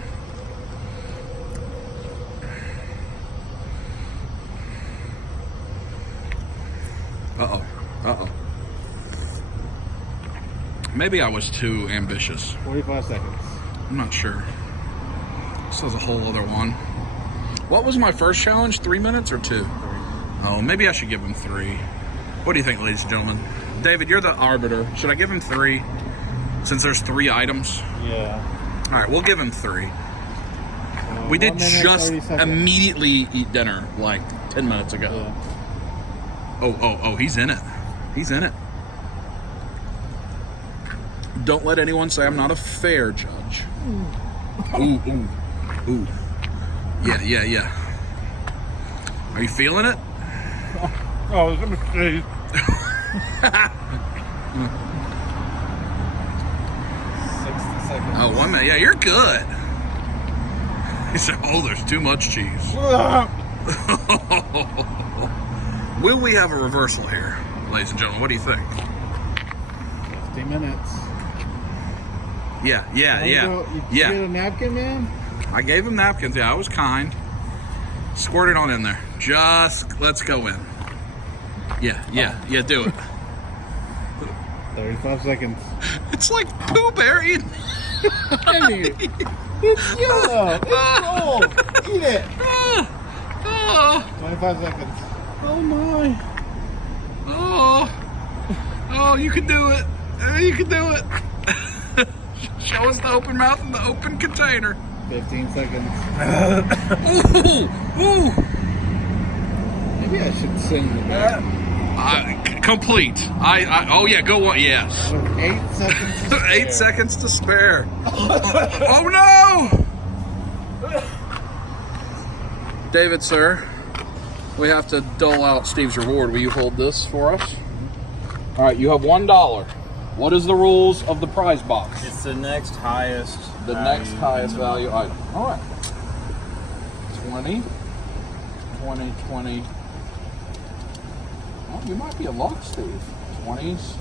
Uh-oh. Uh-oh. Maybe I was too ambitious. 45 seconds. I'm not sure. This was a whole other one. What was my first challenge? 3 minutes or 2? Oh, maybe I should give him 3. What do you think, ladies and gentlemen? David, you're the arbiter. Should I give him 3? Since there's 3 items? Yeah. All right, we'll give him 3. We 1 did minute, just 30 seconds. immediately eat dinner like 10 minutes ago. Yeah. Oh, he's in it. He's in it. Don't let anyone say I'm not a fair judge. Ooh. Yeah. Are you feeling it? Oh, let me see. 60 seconds. Oh, 1 minute. Yeah, you're good. He said, oh, there's too much cheese. Will we have a reversal here, ladies and gentlemen? What do you think? 50 minutes. Yeah. You get a napkin, man? I gave him napkins. Yeah, I was kind. Squirt it on in there. Just let's go in. Yeah, do it. 35 seconds. It's like Pooh Bear eating. It's yellow. It's gold. Eat it. 25 seconds. Oh my. Oh, you can do it. You can do it. Show us the open mouth and the open container. 15 seconds. Ooh. Maybe I should sing the back. Complete. Oh yeah, go on. Yes. 8 seconds. 8 seconds to spare. Oh no! David, sir, we have to dole out Steve's reward. Will you hold this for us? All right, you have $1. What is the rules of the prize box? It's the next highest. The next highest value item. All right. 20, 20, 20. Oh, you might be a lock, Steve. 20s.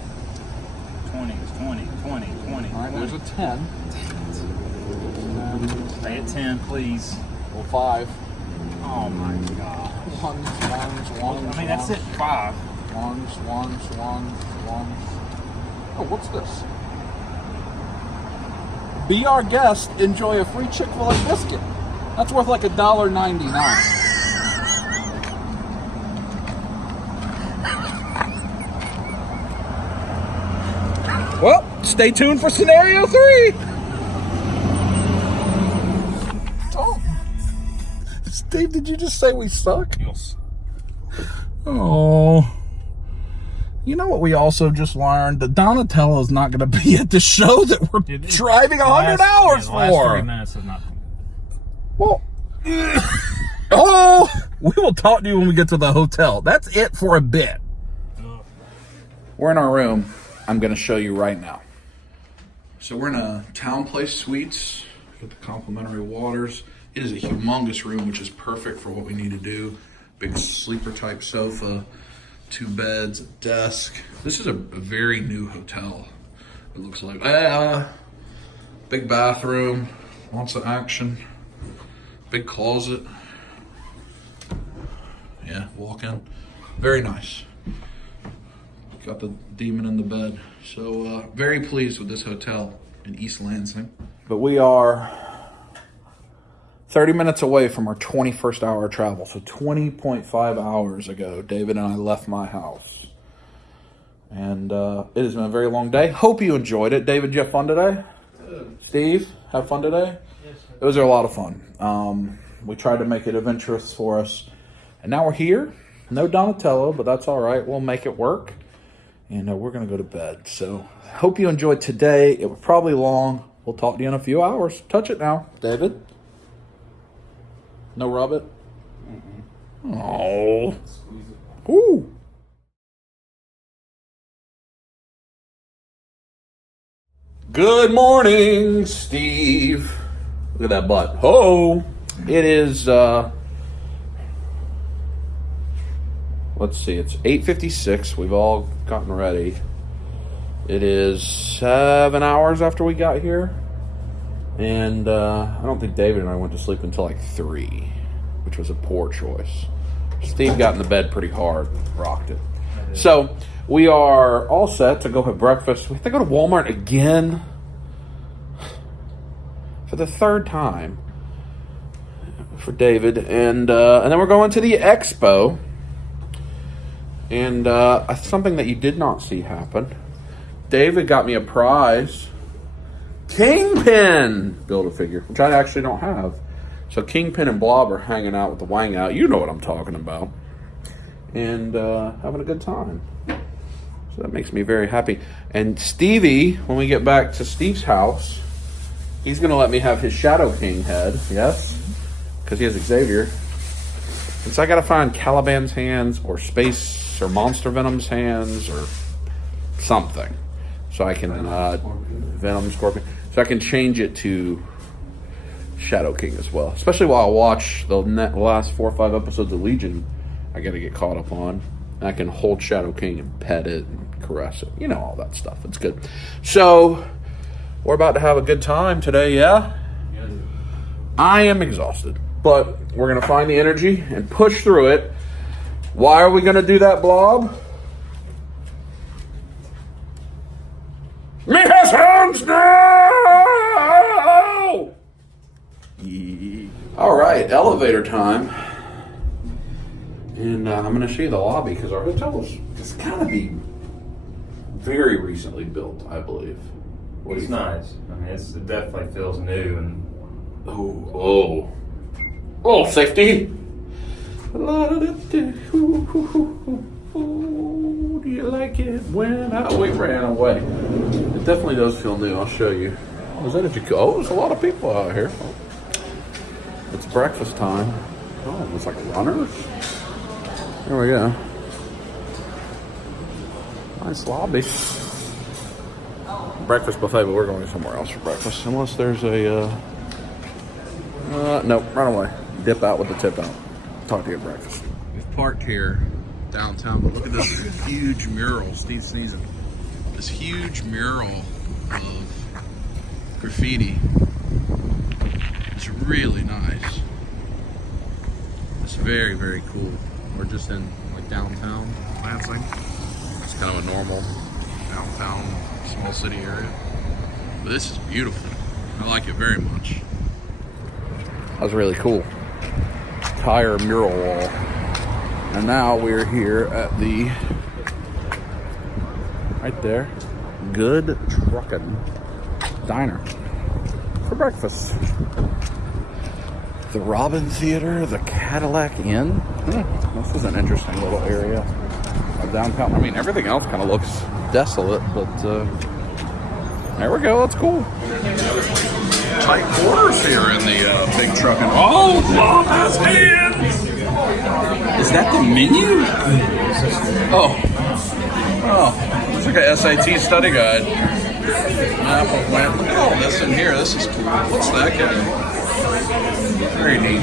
20, 20, 20, 20. All right, there's a 10. Stay at 10, please. Well, 5. Oh my God. Ones. I mean, that's it. 5. Ones. Oh, what's this? Be our guest, enjoy a free Chick-fil-A biscuit. That's worth like $1.99. Well, stay tuned for scenario 3. Oh. Steve, did you just say we suck? Yes. Oh. You know what we also just learned? That Donatello's not going to be at the show that we're driving 100 hours for. Last 3 minutes of nothing. Well, oh, we will talk to you when we get to the hotel. That's it for a bit. We're in our room. I'm going to show you right now. So we're in a Town Place Suites. Got the complimentary waters. It is a humongous room, which is perfect for what we need to do. Big sleeper type sofa, 2 beds, a desk. This is a very new hotel. It looks like big bathroom, lots of action, big closet. Yeah, walk in. Very nice. Got the demon in the bed. So very pleased with this hotel in East Lansing. But we are 30 minutes away from our 21st hour of travel. So 20.5 hours ago, David and I left my house. And it has been a very long day. Hope you enjoyed it. David, you have fun today? Steve, have fun today? Yes, sir. It was a lot of fun. We tried to make it adventurous for us. And now we're here. No Donatello, but that's all right. We'll make it work. And we're going to go to bed. So hope you enjoyed today. It was probably long. We'll talk to you in a few hours. Touch it now, David. No rub it? Oh. Ooh. Good morning, Steve. Look at that butt. Ho! It is, let's see, it's 8:56. We've all gotten ready. It is 7 hours after we got here. And I don't think David and I went to sleep until like 3, which was a poor choice. Steve got in the bed pretty hard, rocked it. So we are all set to go have breakfast. We have to go to Walmart again for the 3rd time for David. And then we're going to the expo. And something that you did not see happen. David got me a prize. Kingpin Build-A-Figure, which I actually don't have. So Kingpin and Blob are hanging out with the Wang Out. You know what I'm talking about. And having a good time. So that makes me very happy. And Stevie, when we get back to Steve's house, he's going to let me have his Shadow King head. Yes? Because he has Xavier. And so I got to find Caliban's hands or Space or Monster Venom's hands or something. So I can, Venom, Scorpion. So I can change it to Shadow King as well. Especially while I watch the last 4 or 5 episodes of Legion, I got to get caught up on. And I can hold Shadow King and pet it and caress it. You know, all that stuff. It's good. So, we're about to have a good time today, yeah? Yes. I am exhausted. But we're going to find the energy and push through it. Why are we going to do that, Blob? Me has hands now! All right, elevator time. And I'm going to show you the lobby because our hotel is got to be very recently built, I believe. It's nice. I mean, it definitely feels new and. Oh, safety. Do you like it when we ran away? It definitely does feel new. I'll show you. Oh, is that a jacuzzi? Oh, there's a lot of people out here. It's breakfast time. Oh, it's like runners. There we go. Nice lobby. Breakfast buffet, but we're going somewhere else for breakfast. Unless there's a, no, run away. Dip out with the tip out. Talk to you at breakfast. We've parked here downtown, but look at this huge mural. Steve sneezing. This huge mural of graffiti. It's really nice. It's very, very cool. We're just in like downtown Lansing. It's kind of a normal downtown small city area. But this is beautiful. I like it very much. That was really cool. Tire mural wall. And now we're here at the, right there, Good Truckin' Diner for breakfast. The Robin Theater, the Cadillac Inn. This is an interesting little area of downtown. I mean, everything else kind of looks desolate, but there we go. That's cool. Tight quarters here in the big truck. And oh, Bob has hands! Is that the menu? Oh, it's like a SAT study guide. Apple plant. Look at all this in here. This is cool. What's that guy? Very neat.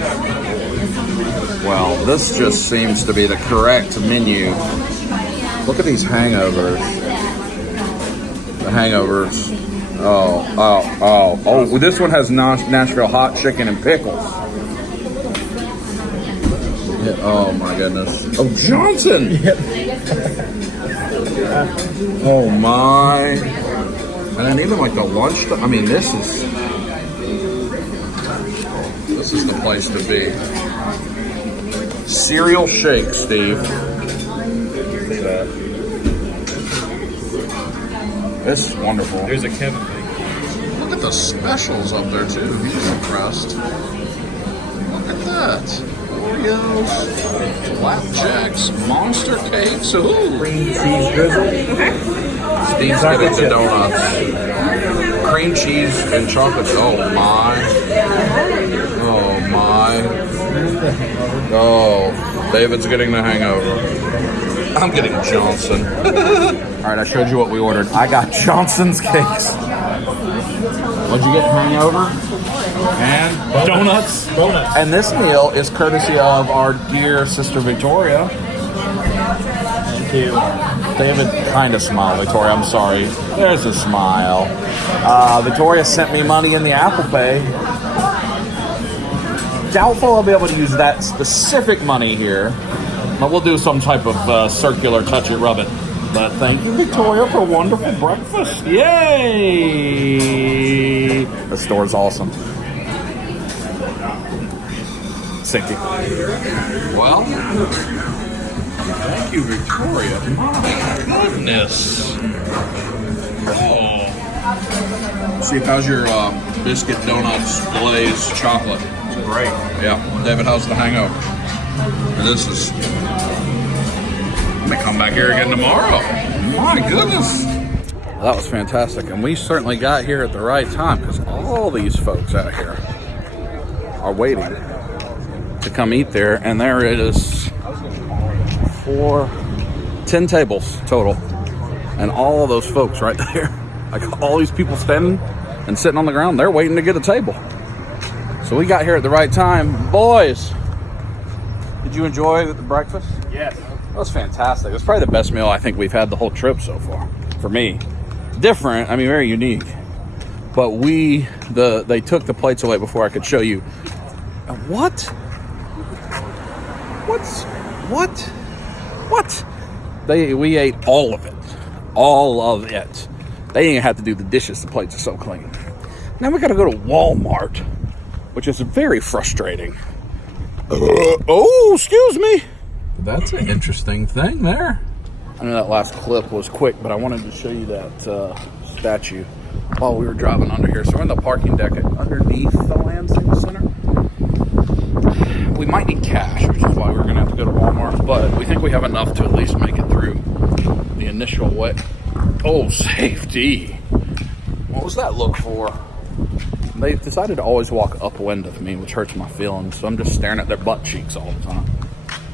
Well, this just seems to be the correct menu. Look at these hangovers. The hangovers. Oh, this one has Nashville hot chicken and pickles. Yeah, oh my goodness. Oh, Johnson! Oh my. And then even like the lunch, I mean, this is the place to be. Cereal shake, Steve. See that? This is wonderful. There's a Kevin thing. Look at the specials up there too. He's impressed. Look at that. Oreos, flapjacks, monster cakes. Ooh. Cream cheese drizzle. Steve's getting the donuts. Cream cheese and chocolate. Oh my. Oh my. Oh, David's getting the hangover. I'm getting Johnson. All right, I showed you what we ordered. I got Johnson's cakes. What'd you get? Hangover? And donuts. And this meal is courtesy of our dear sister Victoria. Thank you. David, kind of smile, Victoria. I'm sorry. There's a smile. Victoria sent me money in the Apple Pay. Doubtful I'll be able to use that specific money here, but we'll do some type of circular touch it, rub it. But thank you, Victoria, for a wonderful breakfast. Yay! The store's awesome. Sinky. Well, thank you, Victoria. My goodness. Oh. See, how's your biscuit donuts glaze chocolate? Great. Yeah. David, how's the hangover? And this is. I'm gonna come back here again tomorrow. My goodness. That was fantastic, and we certainly got here at the right time because all these folks out here are waiting to come eat there, and there it is 10 tables total, and all of those folks right there, like all these people standing and sitting on the ground, they're waiting to get a table. So we got here at the right time. Boys, did you enjoy the breakfast? Yes. That was fantastic. It was probably the best meal I think we've had the whole trip so far. For me, different. I mean, very unique. But they took the plates away before I could show you. What? We ate all of it. They didn't have to do the dishes. The plates are so clean. Now we got to go to Walmart, which is very frustrating. Oh, excuse me. That's an interesting thing there. I know that last clip was quick, but I wanted to show you that statue. while we were driving under here. So we're in the parking deck underneath the Lansing Center. We might need cash, which is why we're going to have to go to Walmart. But we think we have enough to at least make it through the initial way. Oh, safety. What was that look for? They've decided to always walk upwind of me, which hurts my feelings. So I'm just staring at their butt cheeks all the time.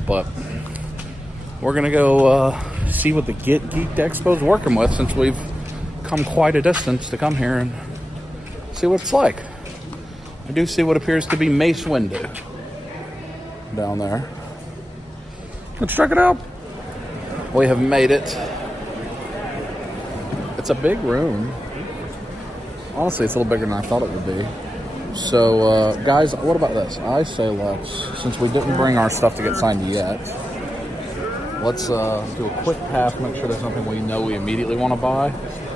But we're going to go see what the Get Geek'd Expo is working with, since we've come quite a distance to come here and see what it's like. I do see what appears to be Mace Windu down there. Let's check it out. We have made it. It's a big room. Honestly, it's a little bigger than I thought it would be. So, guys, what about this? I say let's, since we didn't bring our stuff to get signed yet, let's do a quick pass, make sure there's nothing we know we immediately want to buy.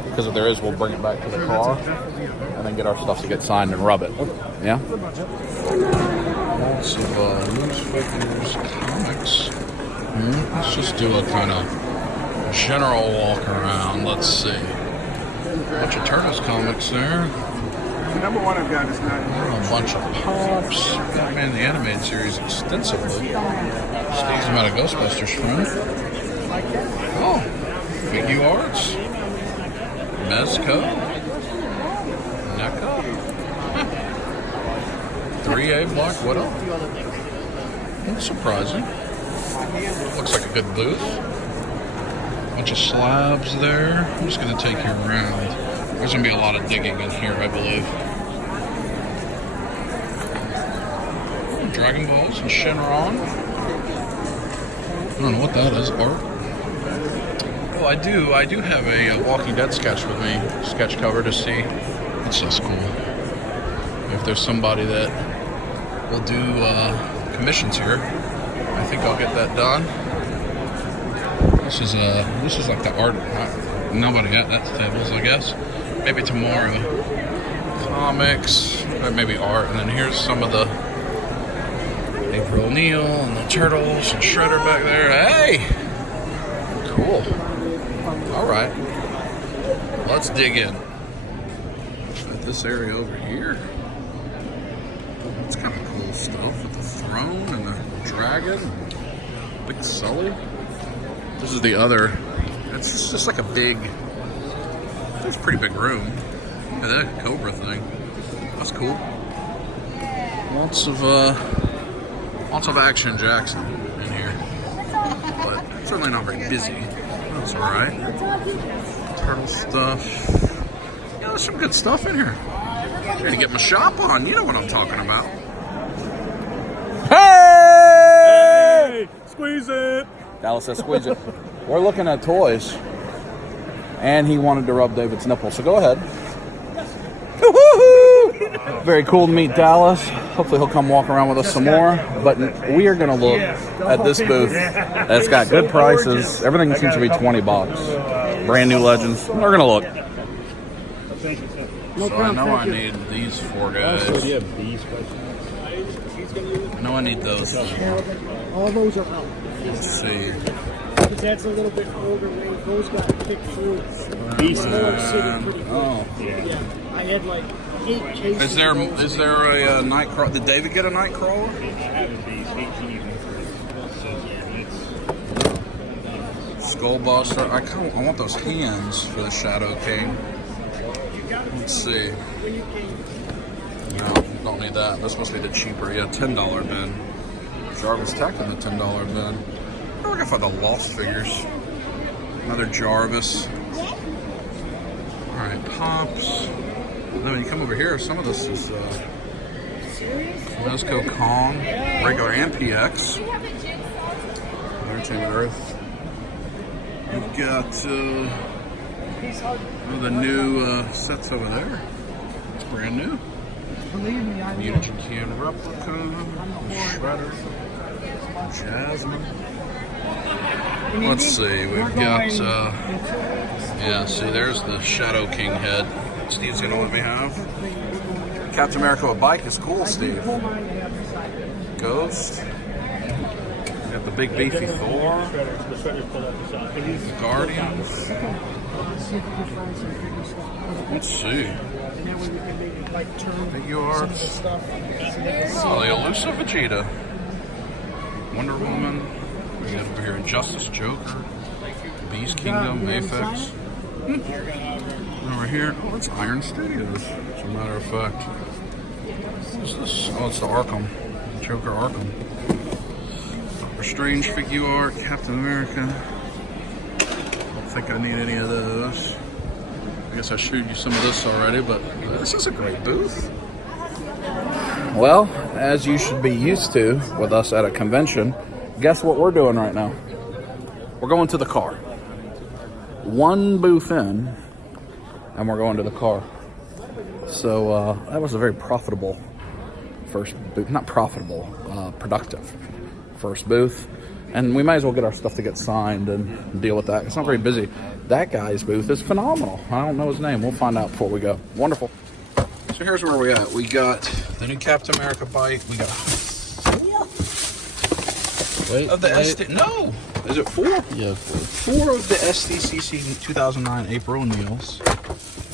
Because if there is, we'll bring it back to the car and then get our stuff to get signed and rub it. Yeah? Lots of newspapers, comics. Let's just do a kind of general walk around. Let's see. A bunch of Turtles comics there. The number one I've got is not. A bunch of Pops. Batman the Animated Series extensively. Steve's met a Ghostbusters friend. Oh, Figure Arts. Mezco. NECA. 3A Black Widow. That's surprising. Looks like a good booth. Bunch of slabs there. I'm just going to take you around. There's going to be a lot of digging in here, I believe. Dragon Balls and Shenron. I don't know what that is. Art. Oh, I do have a Walking Dead sketch with me. Sketch cover to see. That's just cool. If there's somebody that will do commissions here, I think I'll get that done. This is like the art. Nobody at that tables, I guess. Maybe tomorrow. Comics, maybe art, and then here's some of the April O'Neil and the Turtles and Shredder back there. Hey, cool. All right, let's dig in. At this area over here, it's kind of cool stuff with the throne and the dragon, Big Sully. This is the other. It's just like a big. It's a pretty big room. Yeah, that Cobra thing. That's cool. Lots of Action Jackson in here, but certainly not very busy. That's all right. Turtle stuff. Yeah, there's some good stuff in here. I gotta get my shop on. You know what I'm talking about. Hey! Squeeze it! Dallas says squeeze it. We're looking at toys. And he wanted to rub David's nipple, so go ahead. Very cool to meet Dallas. Hopefully he'll come walk around with us some more. But we are going to look at this booth that's got good prices. Everything seems to be $20. Brand new Legends. We're going to look. So I know I need these four guys. I know I need those four. All those are out. Let's see. Because that's a little bit older range. Those got picked through. These four sitting pretty good. Oh. Yeah. I had like 8 cases. Is there a night crawler? Did David get a night crawler? Skullbuster. I want those hands for the Shadow King. Let's see. No, don't need that. That's supposed to be the cheaper. Yeah, $10 bin. Jarvis Tech in the $10 bin. I wonder if I find the Lost figures. Another Jarvis. Alright, Pops. And then when you come over here, some of this is Mezco Kong, regular and PX. Entertainment Earth. We've got the new sets over there. It's brand new. Mutagen Can Replica, Shredder, Jasmine. Let's see, we've got, yeah, see, there's the Shadow King head. Steve's gonna let me have. Captain America with a bike is cool, Steve. Ghost. We got The big beefy Thor. The Guardians. Let's see. Figure arts. Oh, the elusive Vegeta. Wonder Woman. We got over here Justice Joker. Beast Kingdom, Aphex. And over here, oh, it's Iron Studios, as a matter of fact. What's this? Oh, it's the Arkham. Joker Arkham. Doctor Strange figure art, Captain America. Don't think I need any of those. I guess I showed you some of this already, but this is a great booth. Well, as you should be used to with us at a convention, guess what we're doing right now? We're going to the car. One booth in, and we're going to the car. So that was a very profitable first booth. Not profitable, productive first booth. And we might as well get our stuff to get signed and deal with that. It's not very busy. That guy's booth is phenomenal. I don't know his name. We'll find out before we go. Wonderful. So here's where we're at. We got the new Captain America bike. We got Wait, of the SD. No, is it 4? Yeah, 4 of the SDCC 2009 April O'Neils.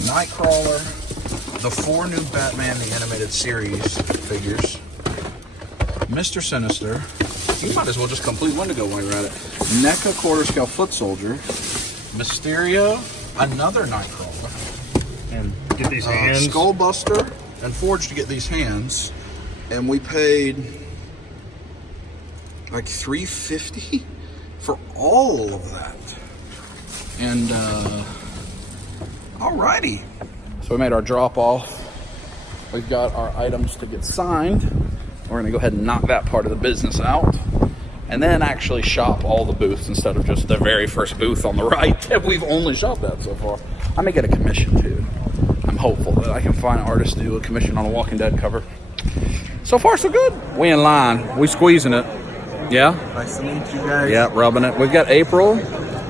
Nightcrawler. The 4 new Batman the Animated Series figures. Mr. Sinister. You might as well just complete Wendigo while you're at it. NECA quarter scale foot soldier. Mysterio. Another Nightcrawler. And get these hands. Skullbuster and Forge to get these hands. And we paid like $350 for all of that. And alrighty. So we made our drop off. We've got our items to get signed. We're gonna go ahead and knock that part of the business out, and then actually shop all the booths instead of just the very first booth on the right that we've only shopped at so far. I may get a commission too. I'm hopeful that I can find artists to do a commission on a Walking Dead cover. So far, so good. We in line. We squeezing it. Yeah? Nice to meet you guys. Yeah, rubbing it. We've got April.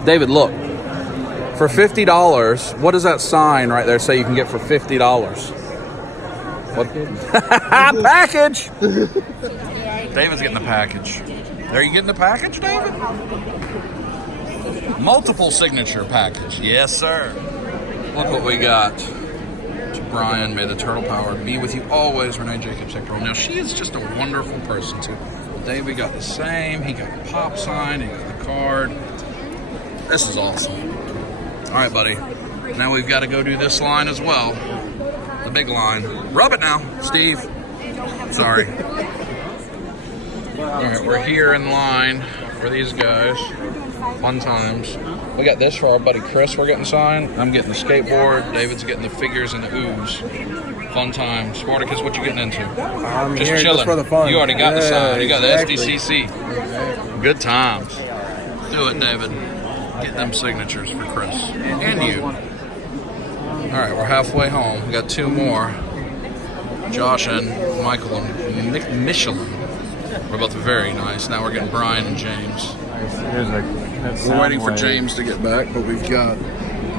David, look. For $50, what does that sign right there say you can get for $50? What? Package! David's getting the package. Are you getting the package, David? Multiple signature package. Yes, sir. Look what we got. To Brian, may the turtle power be with you always. Renee Jacobs, Sector. Now, she is just a wonderful person, too. David got the same. He got the pop sign. He got the card. This is awesome. All right, buddy. Now we've got to go do this line as well. The big line. Rub it now, Steve. Sorry. All right, we're here in line for these guys. Fun times. We got this for our buddy Chris. We're getting signed. I'm getting the skateboard. David's getting the figures and the ooze. Fun time. Spartacus, what you getting into? I'm Just here chilling. just for the fun. You already got the sign. You got the exactly. SDCC. Good times. Do it, David. Get them signatures for Chris and you. All right, we're halfway home. We got 2 more. Josh and Michael and Michelin. We're both very nice. Now we're getting Brian and James. We're waiting for James to get back, but we've got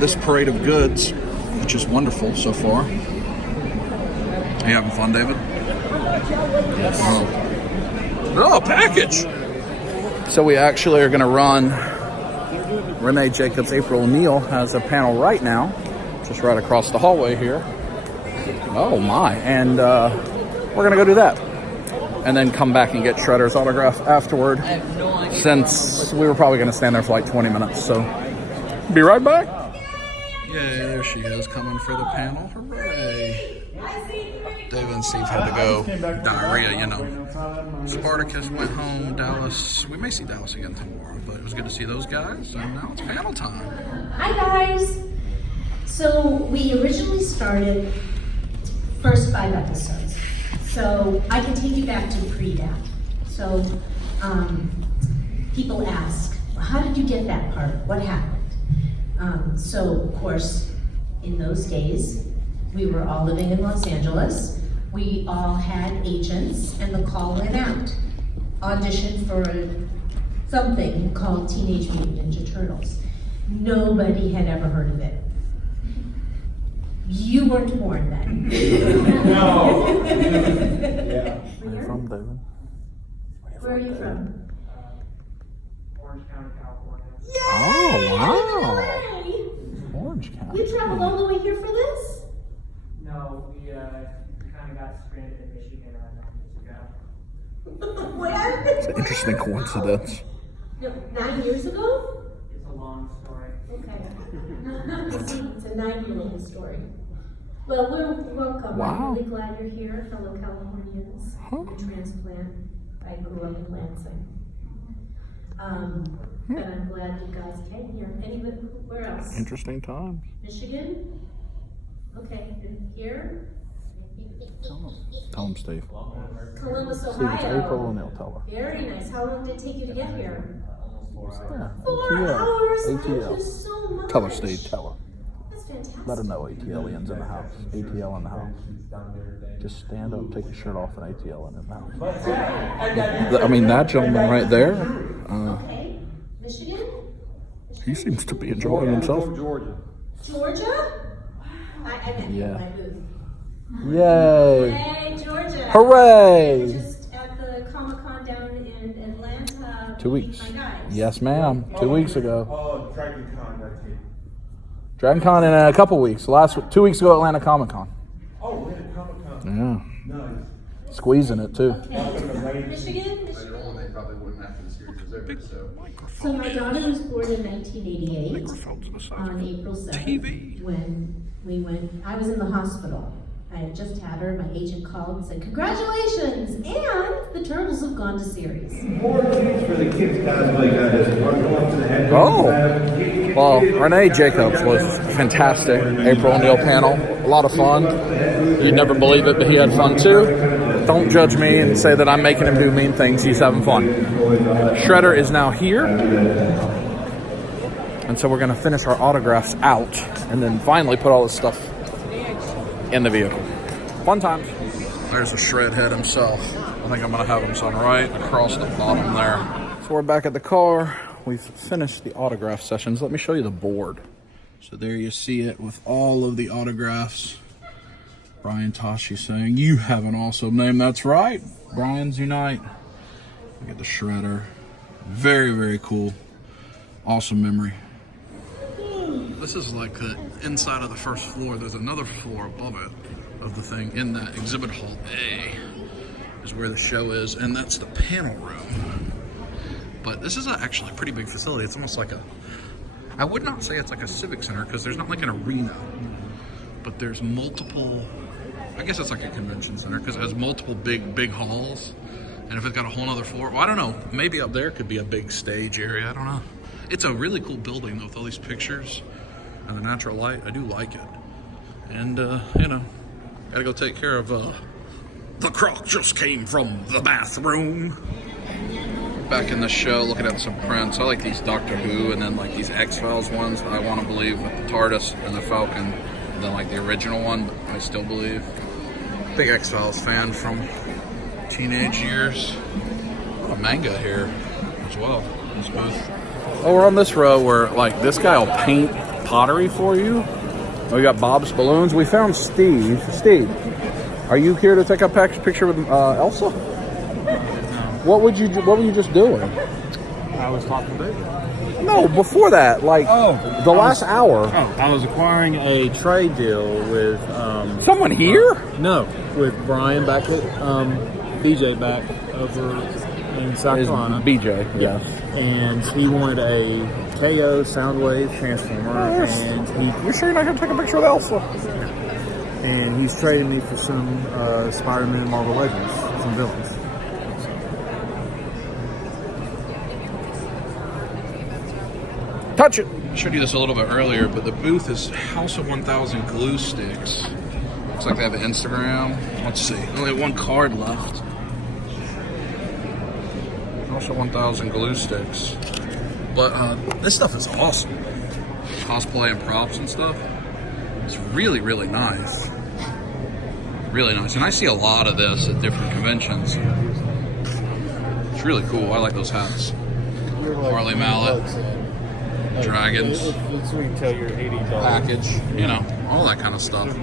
this parade of goods, which is wonderful so far. Are you having fun, David? Yes. Oh, package! So we actually are going to run. Renee Jacobs, April O'Neil has a panel right now, just right across the hallway here. Oh my! And we're going to go do that, and then come back and get Shredder's autograph afterward. Since we were probably going to stand there for like 20 minutes, so be right back. Yeah, there she is, coming for the panel. Hooray! David and Steve had to go. Diarrhea, you know. Spartacus went home. Dallas. We may see Dallas again tomorrow, but it was good to see those guys. And now it's panel time. Hi guys! So we originally started first 5 episodes. So I can take you back to pre-dat. So people ask, well, how did you get that part? What happened? So of course, in those days, we were all living in Los Angeles. We all had agents, and the call went out. Audition for something called Teenage Mutant Ninja Turtles. Nobody had ever heard of it. You weren't born then. No. Where are you from, David? Where are you from? Oh, wow. Yay! Orange County. You traveled all the way here for this? No, we kind of got stranded in Michigan 9 years ago. When? It's an interesting coincidence. No, 9 years ago? It's a long story. Okay. It's a 9-year-old story. Well, we're welcome. Wow. I'm really glad you're here, fellow Californians. Huh. The transplant. I grew up in Lansing. And I'm glad you guys came here. Anybody, where else? Interesting times. Michigan? Okay, and here? Tell him, Steve. Columbus, Steve, it's Ohio. April and they'll tell her. Very nice. How long did it take you to get here? Yeah, 4 ATL. hours. Thank ATL. you so much. Tell her, Steve, tell her. That's fantastic. Let her know ATLians in the house. ATL in the house. Just stand up, take your shirt off, and ATL in the house. I mean, that gentleman right there, Okay. Michigan? he seems to be enjoying himself. Georgia. Georgia? I meant Yeah. my booth. Yay! Hey, Georgia. Hooray! We were just at the Comic-Con down in Atlanta. 2 weeks. with my guys. Yes, ma'am. 2 weeks ago. Oh, Dragon Con, that's it. Dragon Con in a couple weeks. 2 weeks ago, Atlanta Comic Con. Oh, we're at Comic-Con. Yeah. Nice. Squeezing it, too. Okay. Michigan? Later on, they probably wouldn't after the series was over, so. So my daughter was born in 1988 on April 7th when we went, I was in the hospital. I had just had her, my agent called and said, congratulations, and the Turtles have gone to series. More tips for the kids cosplay contest. We're going to the head. Oh, well, Renee Jacobs was fantastic. April O'Neil panel, a lot of fun. You'd never believe it, but he had fun too. Don't judge me and say that I'm making him do mean things. He's having fun. Shredder is now here. And so we're going to finish our autographs out and then finally put all this stuff in the vehicle. Fun times. There's a shred head himself. I think I'm going to have him son right across the bottom there. So we're back at the car. We've finished the autograph sessions. Let me show you the board. So there you see it with all of the autographs. Brian Toshi saying, you have an awesome name. That's right. Brian's Unite. Look at the shredder. Very, very cool. Awesome memory. This is like the inside of the first floor. There's another floor above it of the thing. In that exhibit hall A is where the show is, and that's the panel room. But this is actually a pretty big facility. It's almost like I would not say it's like a civic center because there's not like an arena, but there's multiple, I guess it's like a convention center because it has multiple big halls. And if it's got a whole other floor, well, I don't know, maybe up there could be a big stage area. I don't know. It's a really cool building though with all these pictures and the natural light. I do like it. And, you know, gotta go take care of, the croc just came from the bathroom. Back in the show, looking at some prints. I like these Doctor Who and then like these X-Files ones. I want to believe with the TARDIS and the Falcon. And then like the original one, I still believe. Big X-Files fan from teenage years. A lot of manga here as well. This booth. Oh, we're on this row where like this guy will paint pottery for you. We got Bob's Balloons. We found Steve. Steve, are you here to take a picture with Elsa? What were you just doing? I was talking to David. No, before that, like the last hour. Oh, I was acquiring a trade deal with Someone here? No, with Brian back at BJ back over in South Carolina. BJ, yes. And he wanted a KO Soundwave transformer, and You're sure you're not going to take a picture with Elsa? and he's trading me for some Spider-Man Marvel Legends, some villains. Touch it. I showed you this a little bit earlier, but the booth is House of 1000 glue sticks. Looks like they have an Instagram. Let's see. Only one card left. House of 1000 glue sticks. But this stuff is awesome. Cosplay and props and stuff. It's really, really nice. Really nice. And I see a lot of this at different conventions. It's really cool. I like those hats. Harley Mallet. Dragons. So we can tell you're $80. Package. You know, all that kind of stuff.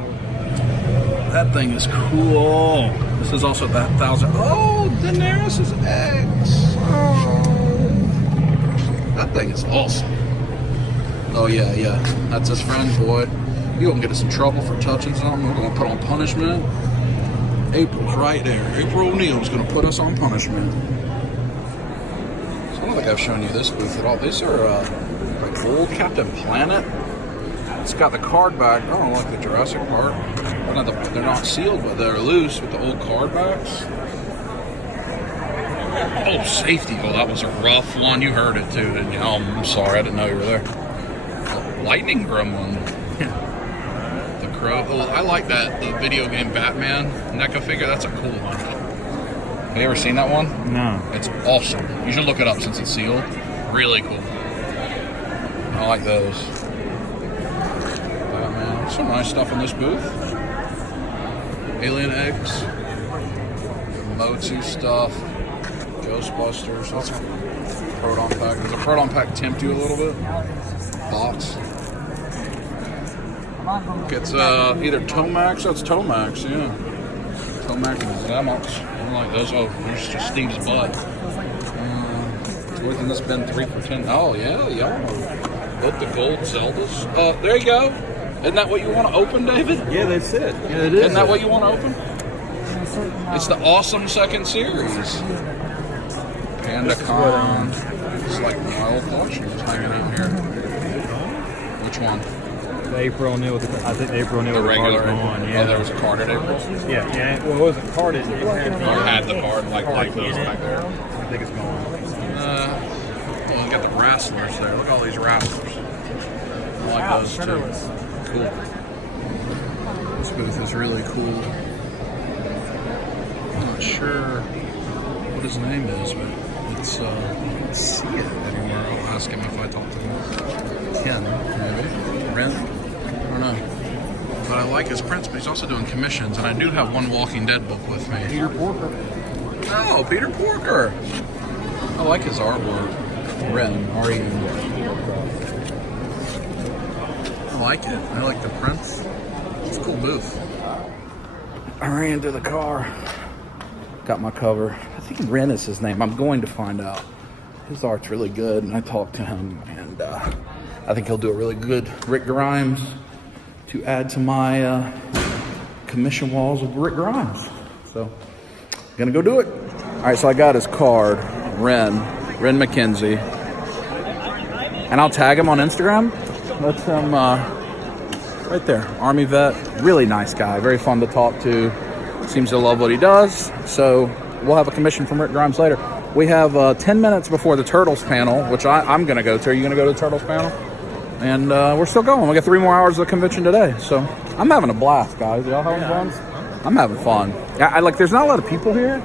That thing is cool. This is also that 1000. Oh, Daenerys' eggs. Oh. That thing is awesome. Oh yeah, that's his friend, boy. You gonna get us in trouble for touching something? We're gonna put on punishment. April's right there. April O'Neil's gonna put us on punishment. So I don't think I've shown you this booth at all. These are like old Captain Planet. It's got the card back. I don't like the Jurassic Park. They're not sealed, but they're loose with the old card backs. Oh, safety. Oh, that was a rough one. You heard it too, didn't you? Oh, I'm sorry. I didn't know you were there. The Lightning Gremlin. The Crow. Oh, I like that. The video game Batman NECA figure. That's a cool one. Have you ever seen that one? No. It's awesome. You should look it up since it's sealed. Really cool. I like those. Batman. Some nice stuff in this booth. Alien eggs. Motu stuff. Ghostbusters. That's a Proton pack. Does a Proton pack tempt you a little bit? Box. It's either Tomax. That's Tomax, yeah. Tomax and Zamox. I don't like those. Oh, there's just Steve's butt. Within this bin 3 for $10. Oh yeah. Both the gold Zeldas. There you go. Isn't that what you want to open, David? Yeah, that's it. Yeah, it is. Isn't that what you want to open? It's the awesome second series. Panda Con. It's like my old collections hanging out here. Which one? The April O'Neil. I think April O'Neil. The regular one. Yeah. Oh, there was a carded April? Yeah. Well, it wasn't carded. It had the card like those back there. I think it's gone. Well, you got the wrestlers there. Look at all these wrestlers. I like those too. Cool. This booth is really cool. I'm not sure what his name is, but it's I don't see it anywhere. I'll ask him if I talk to him. Ken, maybe. Ren? I don't know. But I like his prints, but he's also doing commissions, and I do have one Walking Dead book with me. Peter Porker. Oh, Peter Porker. I like his artwork. Ren, R-E-N. I like it. I like the prints. It's a cool booth. I ran to the car. Got my cover. I think Ren is his name. I'm going to find out. His art's really good, and I talked to him, and I think he'll do a really good Rick Grimes to add to my commission walls of Rick Grimes. So, gonna go do it. All right, so I got his card, Ren McKenzie, and I'll tag him on Instagram. That's him right there, Army vet, really nice guy, very fun to talk to. Seems to love what he does. So we'll have a commission from Rick Grimes later. We have 10 minutes before the Turtles panel, which I'm gonna go to. Are you gonna go to the Turtles panel? And we're still going. We got 3 more hours of the convention today. So I'm having a blast, guys. Y'all having fun? I'm having fun. I like. There's not a lot of people here.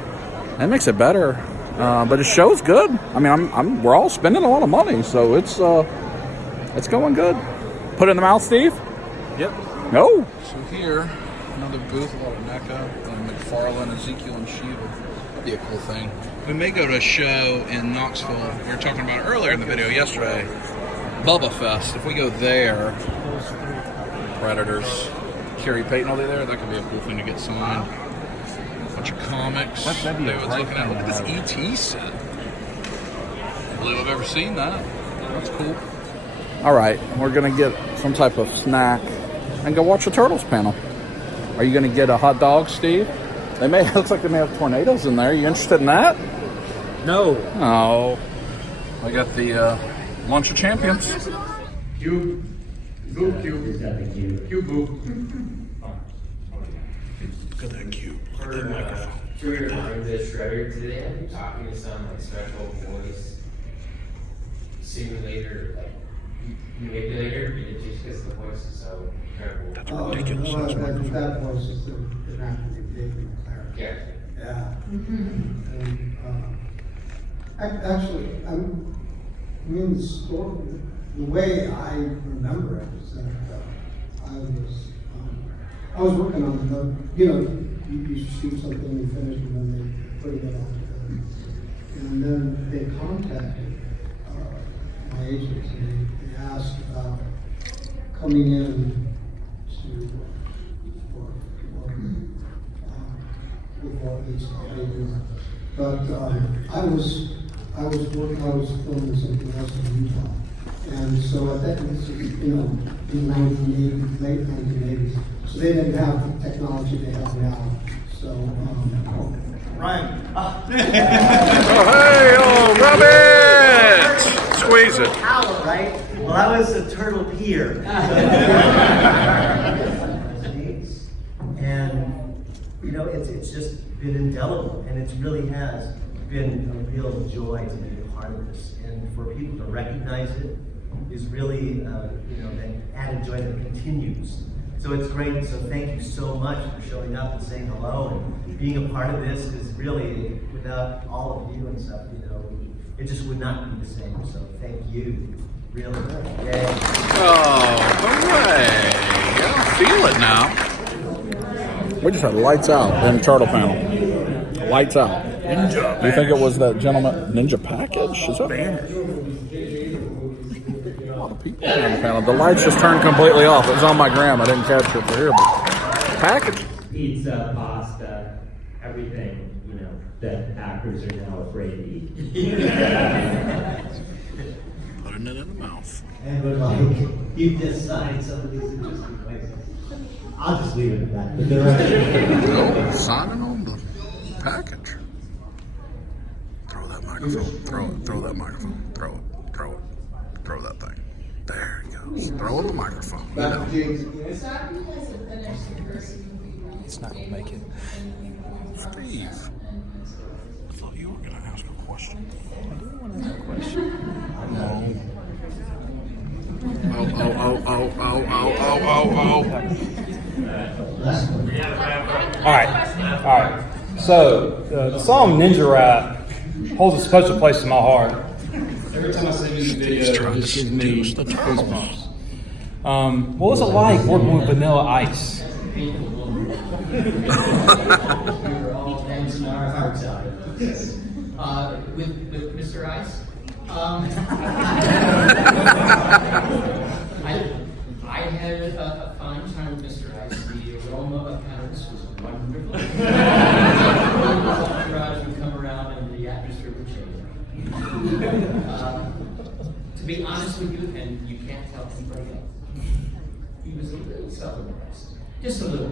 That makes it better. But the show's good. I mean, we're all spending a lot of money, so it's going good. Put it in the mouth, Steve. Yep. No. So here, another booth, a lot of NECA, McFarlane, Ezekiel, and Shiva. That'd be a cool thing. We may go to a show in Knoxville. We were talking about it earlier in the video yesterday. Bubba Fest. If we go there, Predators, Kerry Payton will be there. That could be a cool thing to get signed. A bunch of comics. That'd be a David's looking at. Look at this ET set. I don't believe I've ever seen that. That's cool. All right, we're gonna get some type of snack and go watch the Turtles panel. Are you gonna get a hot dog, Steve? It looks like they may have tornadoes in there. You interested in that? No. Oh. I got the Lunch of Champions. Cube. Cube. Cube. Look at that cube. Look at that microphone. Through your mind, the shredder today, are you talking to some like special voice simulator, like manipulator? Just because the voice is so incredible. That's ridiculous. That voice is the naturally Yeah. Yeah. And, actually, the story, the way I remember it is that I was working on you shoot something, you finish, and then they put it all together. And then they contacted my agents, and they asked about coming in to work before each day. But I was filming something else in Utah. So I think this is, in 1980s, late 1980s. So they didn't have the technology they have now. So, Ryan. Oh, hey, oh, rub it! Squeeze it. Owl, right? Well, I was a turtle pier. And, it's just been indelible, and it really has been a real joy to be a part of this. And for people to recognize it is really, that added joy that continues. So it's great. So thank you so much for showing up and saying hello and being a part of this. Is really, without all of you and stuff, it just would not be the same. So thank you. Really. Yay. Oh, hooray. I feel it now. We just had lights out in turtle panel. Lights out. Ninja. Do you think it was that gentleman? Ninja package? Is that a lot of people on the panel. The lights just turned completely off. It was on my gram. I didn't capture it for here, but package. Pizza, pasta, everything, that actors are now afraid to eat. Putting it in the mouth. And we're like, you just signed some of these interesting places. I'll just leave it at that. But No, signing on the package. Throw that microphone. Throw that microphone. Throw that thing. There it goes. Throw the microphone. It's not gonna make it. Steve, I thought you were gonna ask a question. I didn't want to ask a question. Oh. All right. So the song Ninja Rap holds a special place in my heart. Every time I see music video, it just gives me goosebumps. What was it like working with Vanilla Ice? We were all dancing our hearts out. With Mr. Ice, I had a fine time with Mr. Ice. The aroma of cannabis was wonderful. The entourage would come around and the atmosphere would change. To be honest with you, and you can't tell anybody else, he was a little self-impressed. Just a little.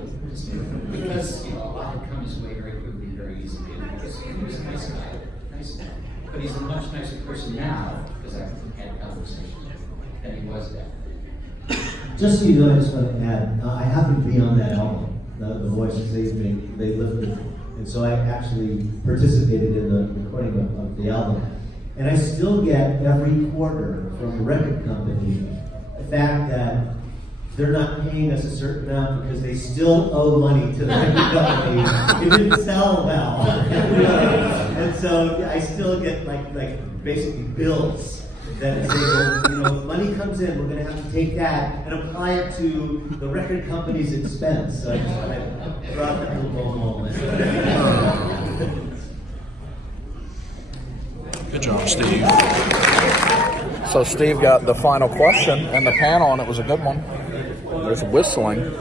Because, a lot had come his way very quickly, very easily. Because he was a nice guy. But he's a much nicer person now, because I've had a conversation with him, than he was then. Just so you know, I just want to add, I happen to be on that album, the Voices they lifted, and so I actually participated in the recording of the album. And I still get every quarter from the record company the fact that they're not paying us a certain amount because they still owe money to the record company. It didn't sell well. And so I still get like basically bills that say, if money comes in, we're going to have to take that and apply it to the record company's expense. So I just want to drop that little moment. Good job, Steve. So Steve got the final question in the panel, and it was a good one. There's whistling,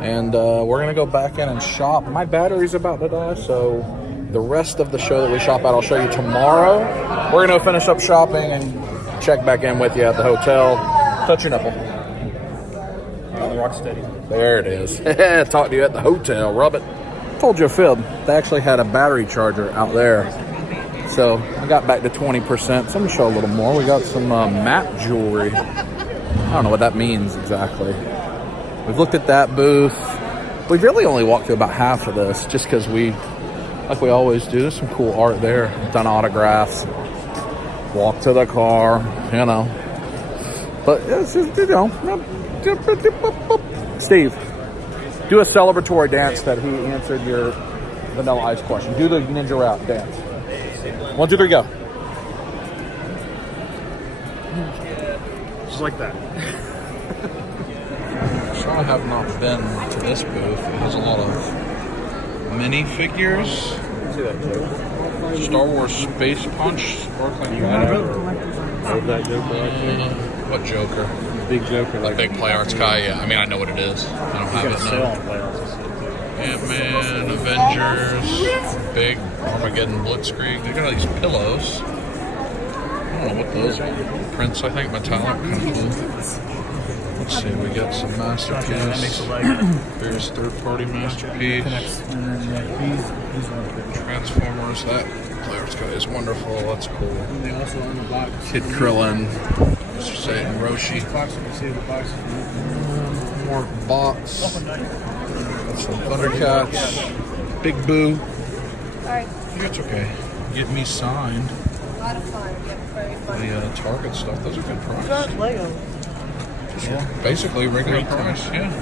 and we're gonna go back in and shop. My battery's about to die, so the rest of the show that we shop at, I'll show you tomorrow. We're gonna finish up shopping and check back in with you at the hotel. Touch your nipple. Rock steady. There it is. Talk to you at the hotel. Rub it. Told you a fib. They actually had a battery charger out there. So I got back to 20%. So I'm going to show a little more. We got some matte jewelry. I don't know what that means exactly. We've looked at that booth. We've really only walked through about half of this just because like we always do, there's some cool art there. Done autographs. Walk to the car, But it's just, Steve, do a celebratory dance that he answered your Vanilla Ice question. Do the Ninja Rap dance. 1, 2, 3, go. Just like that. So I have not been to this booth. It has a lot of minifigures. See that joke? Star Wars Space Punch, sparkling water. That Joker right there? What Joker? Big Joker. The big Play Arts guy, yeah. I mean, I know what it is. I don't have it now. Ant-Man, Avengers, big Armageddon Blitzkrieg. They got all these pillows. don't know what those are. Prints, I think, metallic. Kind of cool. Let's see, we got some Masterpiece. Here's third-party Masterpiece. Transformers, that player's guy is wonderful. That's cool. Kid Krillin. Mr. Satan Roshi. More bots. Got some Thundercats. Big Boo. Alright. It's okay. Get Me Signed. A lot of fun. Very fun. The Target stuff, those are good price. It's Lego. Basically regular price, yeah.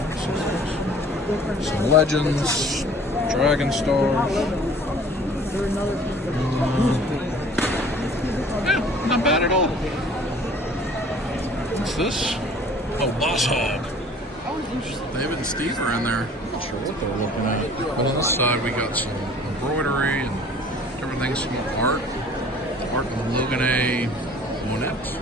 Some Legends, Dragon Stars. Yeah, not bad at all. What's this? Oh, Boss Hog. David and Steve are in there. I'm not sure what they're looking at. But on this side, we got some embroidery and different things, some art. Art of Logan A. Monette.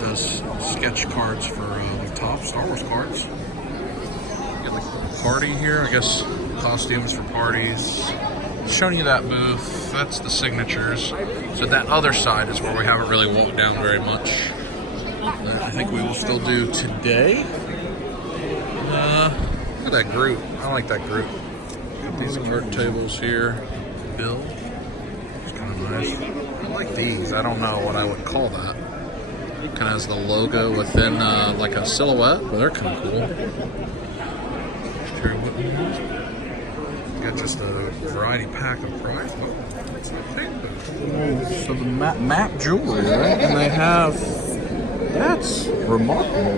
Does sketch cards for the top Star Wars cards. Got like a party here, I guess costumes for parties. Showing you that booth, that's the signatures. So that other side is where we haven't really walked down very much. That I think we will still do today. Look at that group. I like that group. Got these art tables here. Bill. It's kind of nice. I like these. I don't know what I would call that. Kind of has the logo within like a silhouette, but they're kind of cool. Got just a variety pack of prize. Oh, it's a big booth. So the map jewelry, right? And they have. That's remarkable.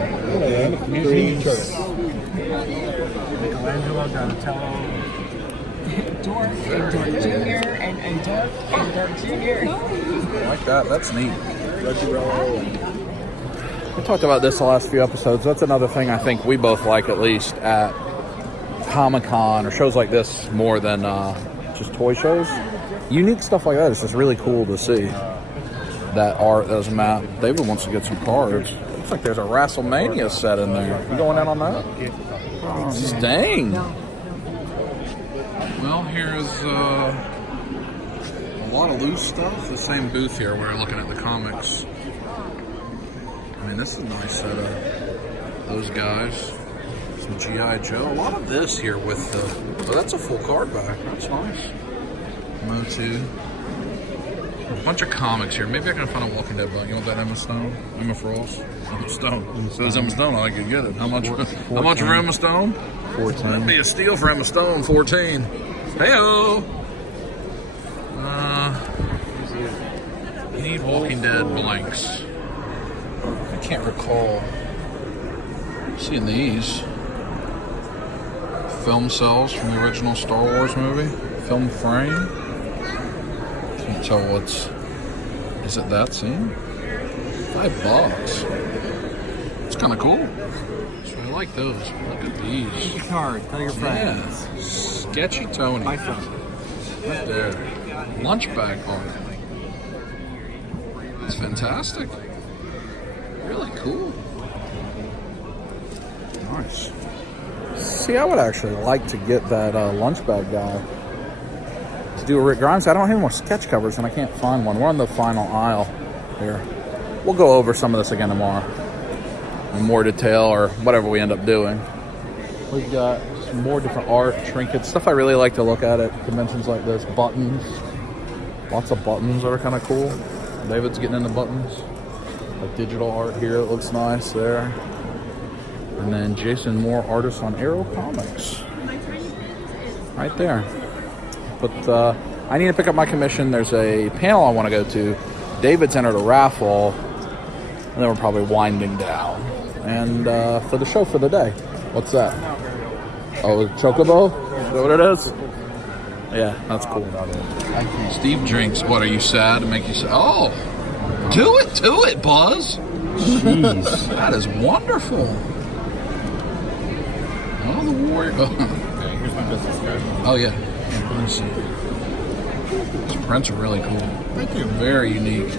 Michelangelo, Donatello, Dork, and Dork Jr., and Dork, and Dork Jr. I like that. That's neat. We talked about this the last few episodes. That's another thing I think we both like, at least at Comic-Con or shows like this, more than just toy shows. Unique stuff like that is just really cool to see. That art, those map. David wants to get some cards. Looks like there's a WrestleMania set in there. You going in on that? Oh, dang. Well, here's a lot of loose stuff. The same booth here. We're looking at the comics. I mean, this is a nice setup. Those guys. Some G.I. Joe. A lot of this here with the... Oh, that's a full card back. That's nice. Motu. A bunch of comics here. Maybe I can find a Walking Dead book. You want that Emma Stone? Emma Frost? Emma Stone. So is Emma Stone. I could get it. How much for Emma Stone? 14. That'd be a steal for Emma Stone. 14. Hey-o! Need Walking Dead blanks. I can't recall seeing these. Film cells from the original Star Wars movie. Film frame. Can't tell what's... Is it that scene? $5. It's kind of cool. So I like those. Look at these. Get a card. Tell your friends. Yeah. Sketchy Tony. My phone. Right there. Lunch bag art. It's fantastic. Really cool. Nice. See, I would actually like to get that lunch bag guy to do a Rick Grimes. I don't have any more sketch covers and I can't find one. We're on the final aisle here. We'll go over some of this again tomorrow in more detail or whatever we end up doing. We've got some more different art, trinkets, stuff I really like to look at conventions like this. Buttons. Lots of buttons that are kind of cool. David's getting into buttons. Like digital art here, it looks nice there. And then Jason Moore, artist on Arrow Comics. Right there. But I need to pick up my commission. There's a panel I want to go to. David's entered a raffle. And then we're probably winding down. And for the show for the day. What's that? Oh, Chocobo? Is that what it is? Yeah, that's cool. Steve drinks. What, are you sad to make you sad? Oh! Do it, Buzz! Jeez. That is wonderful. Oh, the warrior. Here's my business card. Oh, yeah. Let me see. These prints are really cool. Thank you. Very unique.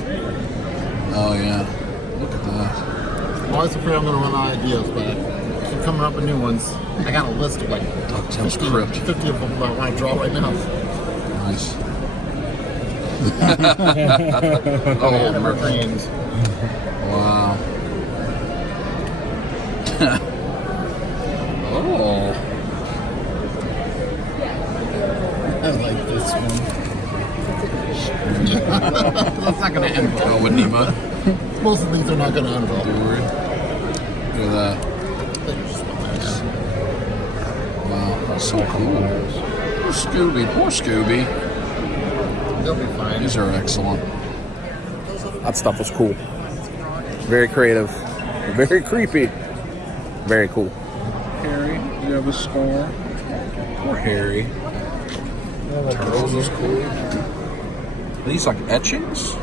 Oh, yeah. Look at that. I'm always afraid I'm going to run out of ideas, but keep coming up with new ones. I got a list of like 50 of them that I want to draw right now. Nice. Oh, Never dreams. wow. Oh. I like this one. That's not going to end well. Oh, with Nemo. Most of these are not going to end well. Don't worry. Look at that. Wow, that's so cool. Poor Scooby. Poor Scooby. They'll be fine. These are excellent. That stuff was cool. Very creative. Very creepy. Very cool. Harry, you have a scar. Poor Harry. Turtles is cool. Are these like etchings?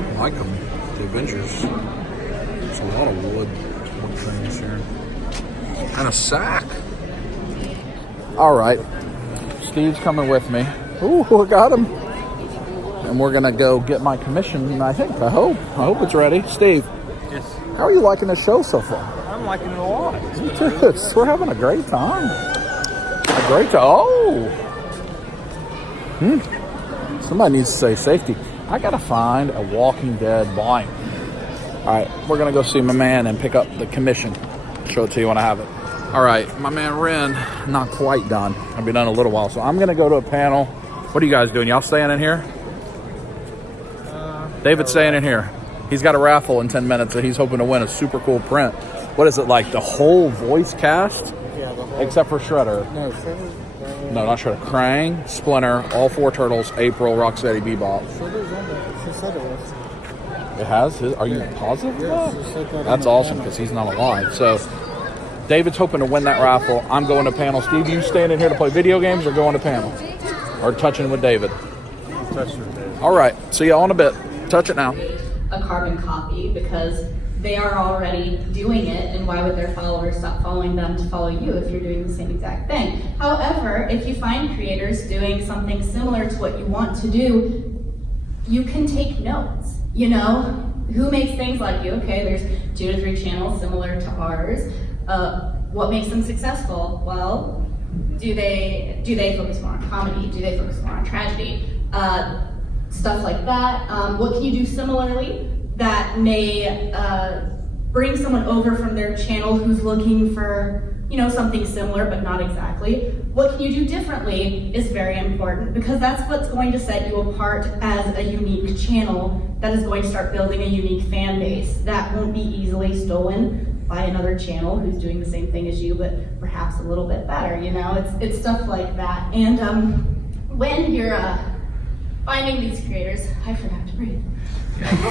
I like them. The Avengers. There's a lot of wood things here. And a sack. All right. Steve's coming with me. Ooh, I got him. And we're going to go get my commission, I think. I hope it's ready. Steve. Yes. How are you liking the show so far? I'm liking it a lot. Me too. We're having a great time. A great time. Oh! Somebody needs to say safety. I gotta find a Walking Dead blind. Alright, we're gonna go see my man and pick up the commission. Show it to you when I have it. Alright, my man Ren, not quite done. I'll be done in a little while, so I'm gonna go to a panel. What are you guys doing? Y'all staying in here? David's staying in here. He's got a raffle in 10 minutes that he's hoping to win a super cool print. What is it, like the whole voice cast? Yeah, the whole... Except for Shredder. No, Shredder. No, not Shredder. Krang, Splinter, all 4 Turtles, April, Rocksteady, Bebop. Shredder's on there. She said it was. It has? Are you positive of Yeah, that? she said that. That's awesome because he's not alive. So David's hoping to win that raffle. I'm going to panel. Steve, you staying in here to play video games or going to panel? Or touching with David? Touch with David. All right. See y'all in a bit. Touch it now. A carbon copy because they are already doing it, and why would their followers stop following them to follow you if you're doing the same exact thing? However, if you find creators doing something similar to what you want to do, you can take notes. You know, who makes things like you? Okay, there's 2 to 3 channels similar to ours. What makes them successful? Well, do they focus more on comedy? Do they focus more on tragedy? Stuff like that. What can you do similarly that may bring someone over from their channel who's looking for, you know, something similar but not exactly? What can you do differently is very important because that's what's going to set you apart as a unique channel that is going to start building a unique fan base that won't be easily stolen by another channel who's doing the same thing as you but perhaps a little bit better, you know? It's stuff like that. And when you're finding these creators, I forgot to breathe.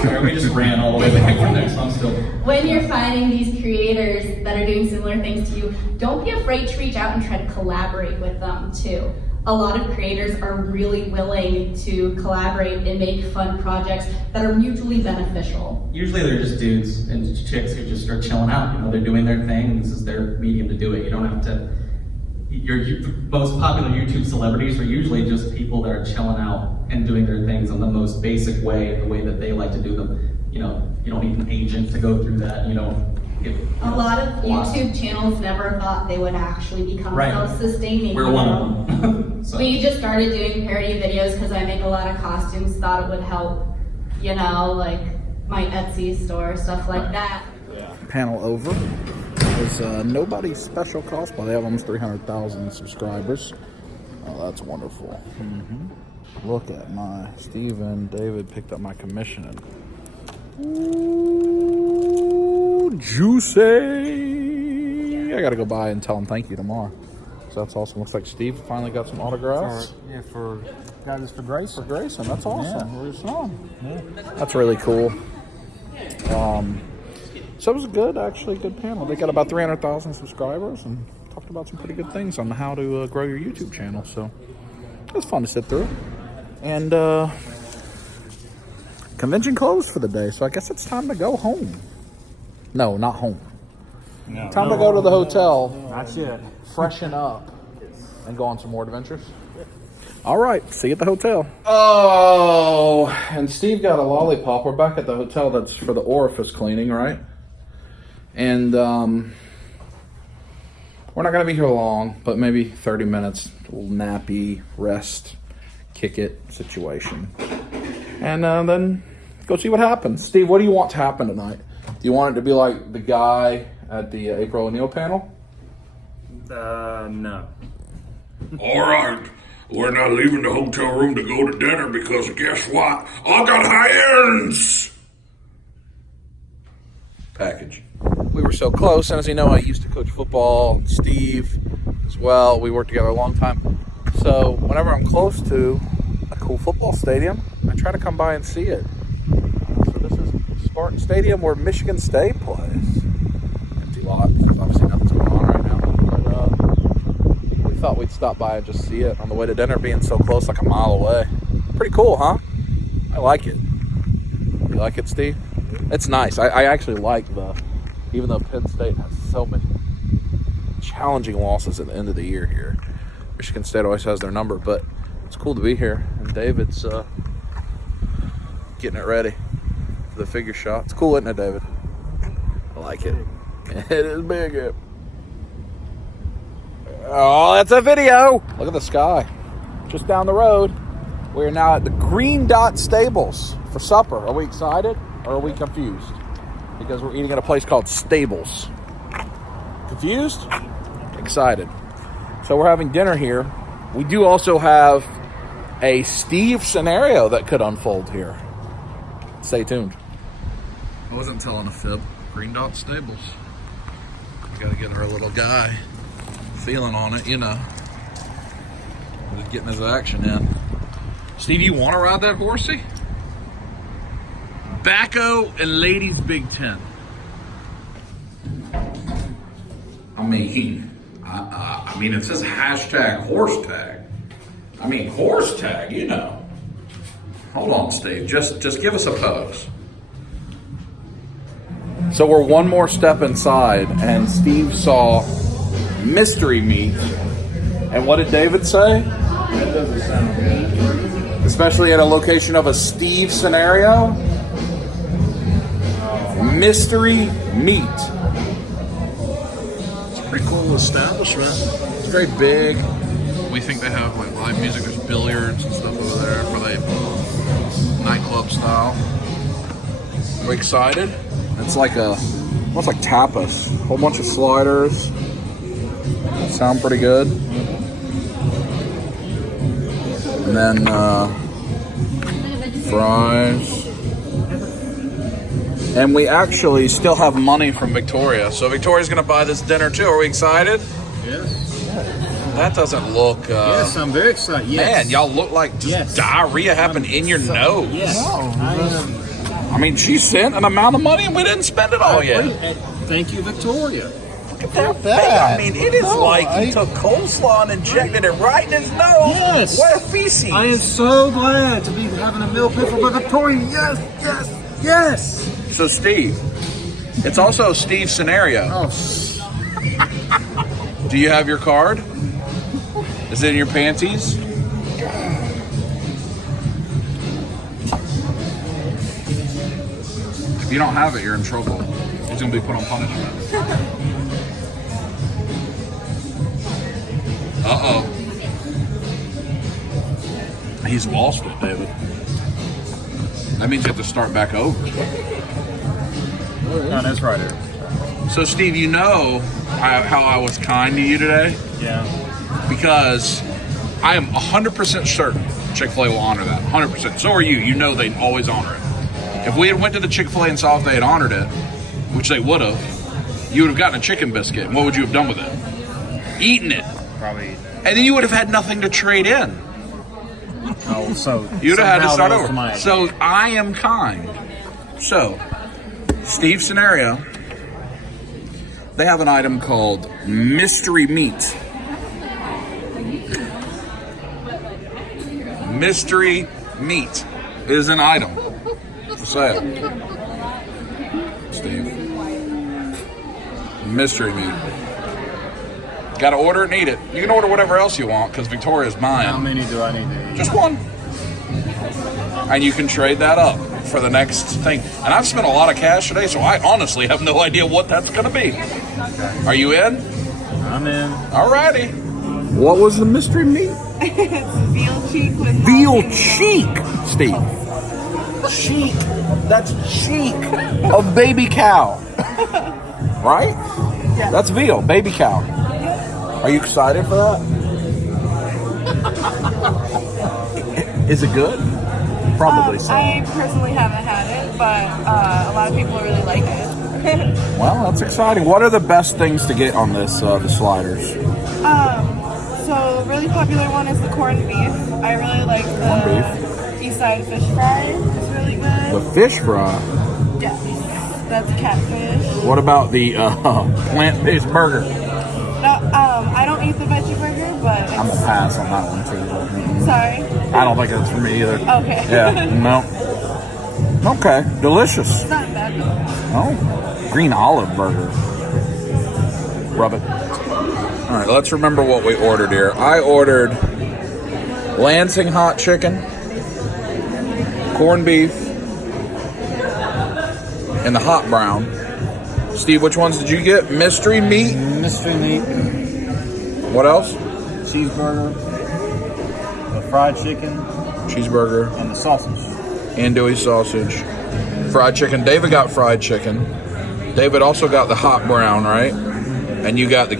Sorry, we just ran all the way back from there, so I'm still... When you're finding these creators that are doing similar things to you, don't be afraid to reach out and try to collaborate with them too. A lot of creators are really willing to collaborate and make fun projects that are mutually beneficial. Usually they're just dudes and chicks who just are chilling out. You know, they're doing their thing. This is their medium to do it. You don't have to... Your most popular YouTube celebrities are usually just people that are chilling out and doing their things in the most basic way, the way that they like to do them. You know, you don't need an agent to go through that. You don't get... A lot of YouTube channels never thought they would actually become self-sustaining. We're one of them. So. We just started doing parody videos because I make a lot of costumes, thought it would help, you know, like my Etsy store, stuff like that. Panel over. There's Nobody's Special Cosplay. They have almost 300,000 subscribers. Oh, that's wonderful. Look at my Steve and David picked up my commission. Ooh, juicy! I gotta go by and tell them thank you tomorrow. So that's awesome. Looks like Steve finally got some autographs. Got this for Grayson. For Grayson, that's awesome. Yeah. Where's Sean? Yeah. That's really cool. So it was a good, actually good panel. They got about 300,000 subscribers and talked about some pretty good things on how to grow your YouTube channel. So it was fun to sit through. And convention closed for the day, so I guess it's time to go home. No, not home. No. Time to go to the hotel. Not yet. Freshen up and go on some more adventures. All right, see you at the hotel. Oh, and Steve got a lollipop. We're back at the hotel that's for the orifice cleaning, right? And we're not going to be here long, but maybe 30 minutes. A little nappy, rest. kick it situation. And then go see what happens. Steve, what do you want to happen tonight? Do you want it to be like the guy at the April O'Neil panel? No. All right. We're not leaving the hotel room to go to dinner because guess what? I got hands! Package. We were so close, and as you know, I used to coach football. Steve as well. We worked together a long time. So whenever I'm close to a cool football stadium, I try to come by and see it. So this is Spartan Stadium where Michigan State plays. Empty lot because obviously nothing's going on right now. But we thought we'd stop by and just see it on the way to dinner, being so close, like a mile away. Pretty cool, huh? I like it. You like it, Steve? It's nice. I actually like even though Penn State has so many challenging losses at the end of the year here, Michigan State always has their number, but it's cool to be here. And David's getting it ready for the figure shot. It's cool, isn't it, David? I like it. It is big. Oh, that's a video. Look at the sky. Just down the road. We're now at the Green Dot Stables for supper. Are we excited or are we confused? Because we're eating at a place called Stables. Confused? Excited. So we're having dinner here. We do also have a Steve scenario that could unfold here. Stay tuned. I wasn't telling a fib. Green Dot Stables. We gotta get our little guy feeling on it, you know. Just getting his action in. Steve, you want to ride that horsey? Bacco and Ladies Big Ten. I mean, it says hashtag horse tag. I mean, horse tag, you know. Hold on, Steve. Just give us a pose. So we're one more step inside, and Steve saw mystery meat. And what did David say? That doesn't sound good. Especially at a location of a Steve scenario. Mystery meat. It's a pretty cool establishment. It's very big. We think they have like live music. There's billiards and stuff over there for the nightclub style. We're excited. It's like almost like tapas. A whole bunch of sliders. Sound pretty good. And then fries. And we actually still have money from Victoria. So Victoria's going to buy this dinner too. Are we excited? Yes. That doesn't look... yes, I'm very excited. Yes. Man, y'all look like just diarrhea happened in your nose. Yes. I mean, she sent an amount of money and we didn't spend it all yet. Thank you, Victoria. Look at that. I mean, it is like he took coleslaw and injected it right in his nose. Yes. What a feces. I am so glad to be having a meal pickle by Victoria. Yes, yes, yes. So, Steve, it's also Steve's scenario. Oh. Do you have your card? Is it in your panties? If you don't have it, you're in trouble. He's going to be put on punishment. Uh-oh. He's lost it, David. That means you have to start back over. No, that's right there. So, Steve, you know how I was kind to you today? Yeah. Because I am 100% certain Chick-fil-A will honor that. 100%. So are you. You know they always honor it. If we had went to the Chick-fil-A and saw if they had honored it, which they would have, you would have gotten a chicken biscuit. And what would you have done with it? Eaten it. Probably eaten it. And then you would have had nothing to trade in. Oh, so you'd have had to start over. To so I am kind. So, Steve's scenario, they have an item called mystery meat. Mystery meat is an item for sale. Steve. Mystery meat. Got to order it and eat it. You can order whatever else you want because Victoria's mine. How many do I need to eat? Just one. And you can trade that up for the next thing. And I've spent a lot of cash today, so I honestly have no idea what that's going to be. Are you in? I'm in. Alrighty. What was the mystery meat? It's veal cheek with Veal cheek, Steve. Cheek. That's cheek of baby cow. Right? Yeah. That's veal, baby cow. Are you excited for that? Is it good? Probably so. I personally haven't had it, but a lot of people really like it. Well, that's exciting. What are the best things to get on this, the sliders? So a really popular one is the corned beef. I really like the East Side fish fry. It's really good. The fish fry. Yes, that's catfish. What about the plant-based burger? No, I don't eat the veggie burger, but I'm gonna pass on that one too. sorry. I don't think that's for me either. Okay. Yeah. No. Okay. Delicious. It's not bad though. Oh, green olive burger. Rub it. All right, let's remember what we ordered here. I ordered Lansing hot chicken, corned beef, and the hot brown. Steve, which ones did you get? Mystery meat? Mystery meat. What else? Cheeseburger. The fried chicken. Cheeseburger. And the sausage. Andouille sausage. Fried chicken. David got fried chicken. David also got the hot brown, right? And you got the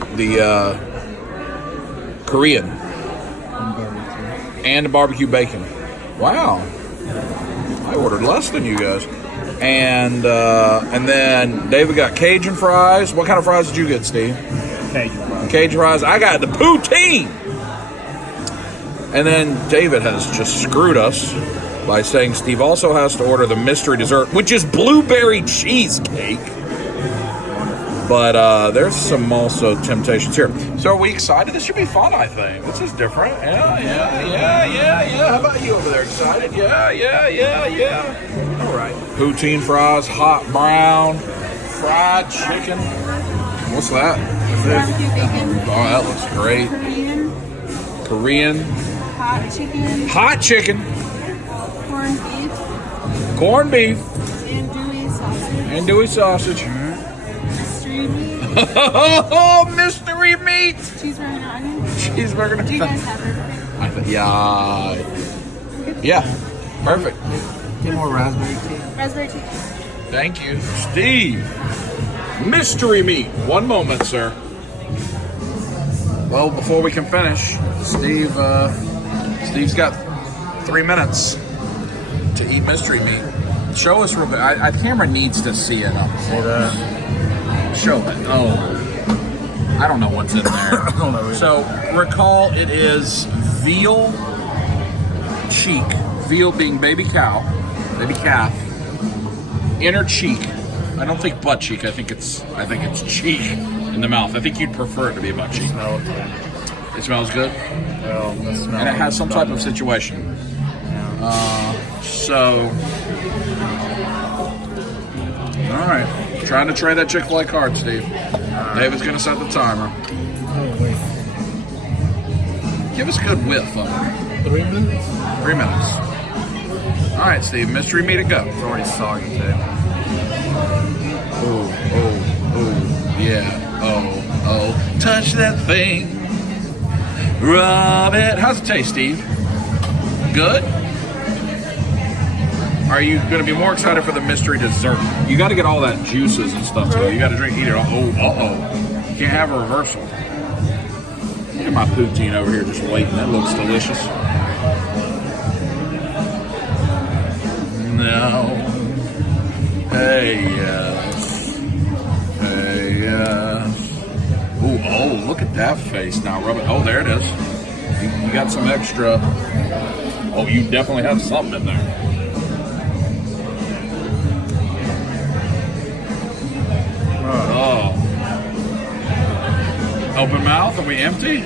Korean. And the barbecue bacon. Wow. I ordered less than you guys. And then David got Cajun fries. What kind of fries did you get, Steve? Cajun fries. Cajun fries. I got the poutine. And then David has just screwed us by saying Steve also has to order the mystery dessert, which is blueberry cheesecake. But there's some also temptations here. So are we excited? This should be fun, I think. This is different. Yeah. How about you over there? Excited? Yeah. All right. Poutine fries, hot brown, fried chicken. What's that? Barbecue bacon. Oh, that looks great. Korean. Hot chicken. Hot chicken. Corned beef. Corned beef. Andouille sausage. Andouille sausage. Mystery meat. Oh, mystery meat. Cheeseburger and onion. Cheeseburger. Do you guys have everything? Yeah. Perfect. Get more raspberry tea. Raspberry tea. Thank you. Steve. Mystery meat. One moment, sir. Well, before we can finish, Steve's got 3 minutes to eat mystery meat. Show us real quick. The camera needs to see it. See that? Show it. Oh. I don't know what's in there. I don't know either. So, recall it is veal cheek. Veal being baby cow. Baby calf. Inner cheek. I don't think butt cheek. I think it's cheek in the mouth. I think you'd prefer it to be a butt cheek. It smells good? Well, and it has some type of situation. All right. Trying to trade that Chick-fil-A card, Steve. David's going to set the timer. Give us a good whiff of it. 3 minutes? 3 minutes. All right, Steve. Mystery meat to go. It's already soggy, too. Oh, yeah. Oh. Touch that thing. Rub it. How's it taste, Steve? Good? Are you going to be more excited for the mystery dessert? You got to get all that juices and stuff too. You got to eat it all. Oh. You can't have a reversal. Look at my poutine over here just waiting. That looks delicious. No. Hey, yes. Oh, look at that face now. Rub it. Oh, there it is. You got some extra. Oh, you definitely have something in there. Oh. Open mouth? Are we empty?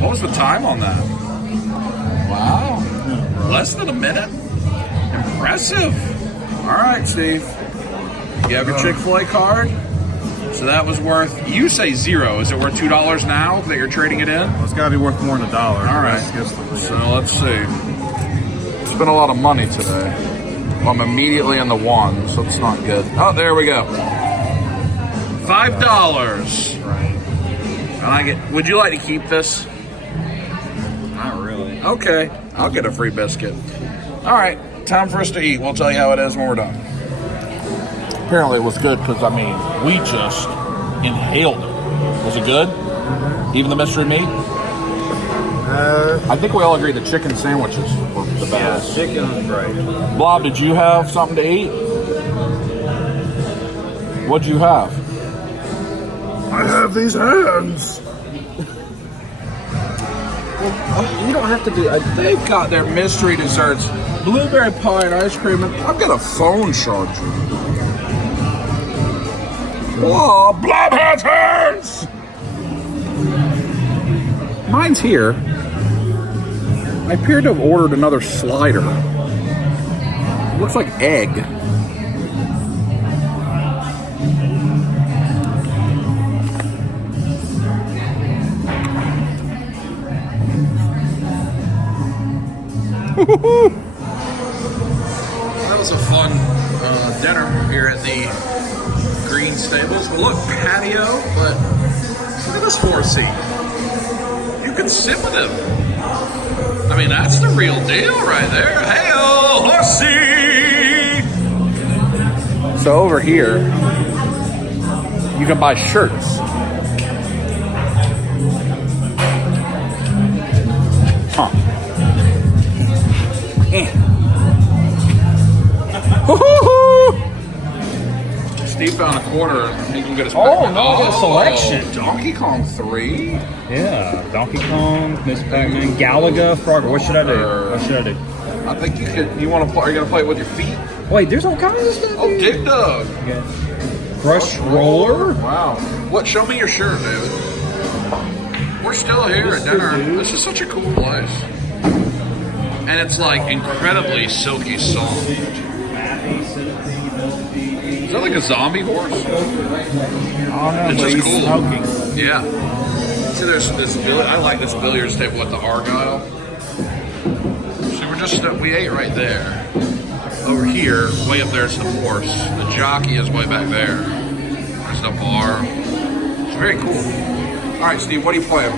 What was the time on that? Wow. Less than a minute? Impressive. All right, Steve. You have your Chick-fil-A card? So that was worth, you say $0. Is it worth $2 now that you're trading it in? Well, it's got to be worth more than $1. All right. So let's see. Spent a lot of money today. Well, I'm immediately in the one, so it's not good. Oh, there we go. $5. Right. And would you like to keep this? Not really. Okay, I'll get a free biscuit. All right, time for us to eat. We'll tell you how it is when we're done. Apparently it was good because, I mean, we just inhaled it. Was it good? Even the mystery meat? I think we all agree the chicken sandwiches were the best. Yeah, chicken was great. Blob, did you have something to eat? What'd you have? I have these hands. You don't have to do. They've got their mystery desserts, blueberry pie and ice cream, and I've got a phone charger. Whoa, Blob has hands! Mine's here. I appear to have ordered another slider. Looks like egg. That was a fun dinner here at the Green Stables. Well, look, patio, but look at this horse seat. You can sit with him. I mean, that's the real deal right there. Hey-oh, horsey! So over here, you can buy shirts. Huh. Steve found a quarter and he can get his Oh, no, I got a selection. Donkey Kong 3? Yeah, Donkey Kong, Miss Pac-Man, Galaga, Frogger. What should I do? What should I do? I think you could. You want to play? Are you gonna play it with your feet? Wait, there's all kinds of stuff. Oh, Dig Dug. Okay. Crush Roller. Wow. What? Show me your shirt, David. We're still here at dinner. This is such a cool place, and it's like incredibly silky soft. Is that like a zombie horse? Oh no, It's but just he's cool. smoking. Yeah. See, there's this. I like this billiards table with the Argyle. So we ate right there. Over here, way up there is the horse. The jockey is way back there. There's the bar. It's very cool. All right, Steve, what are you playing?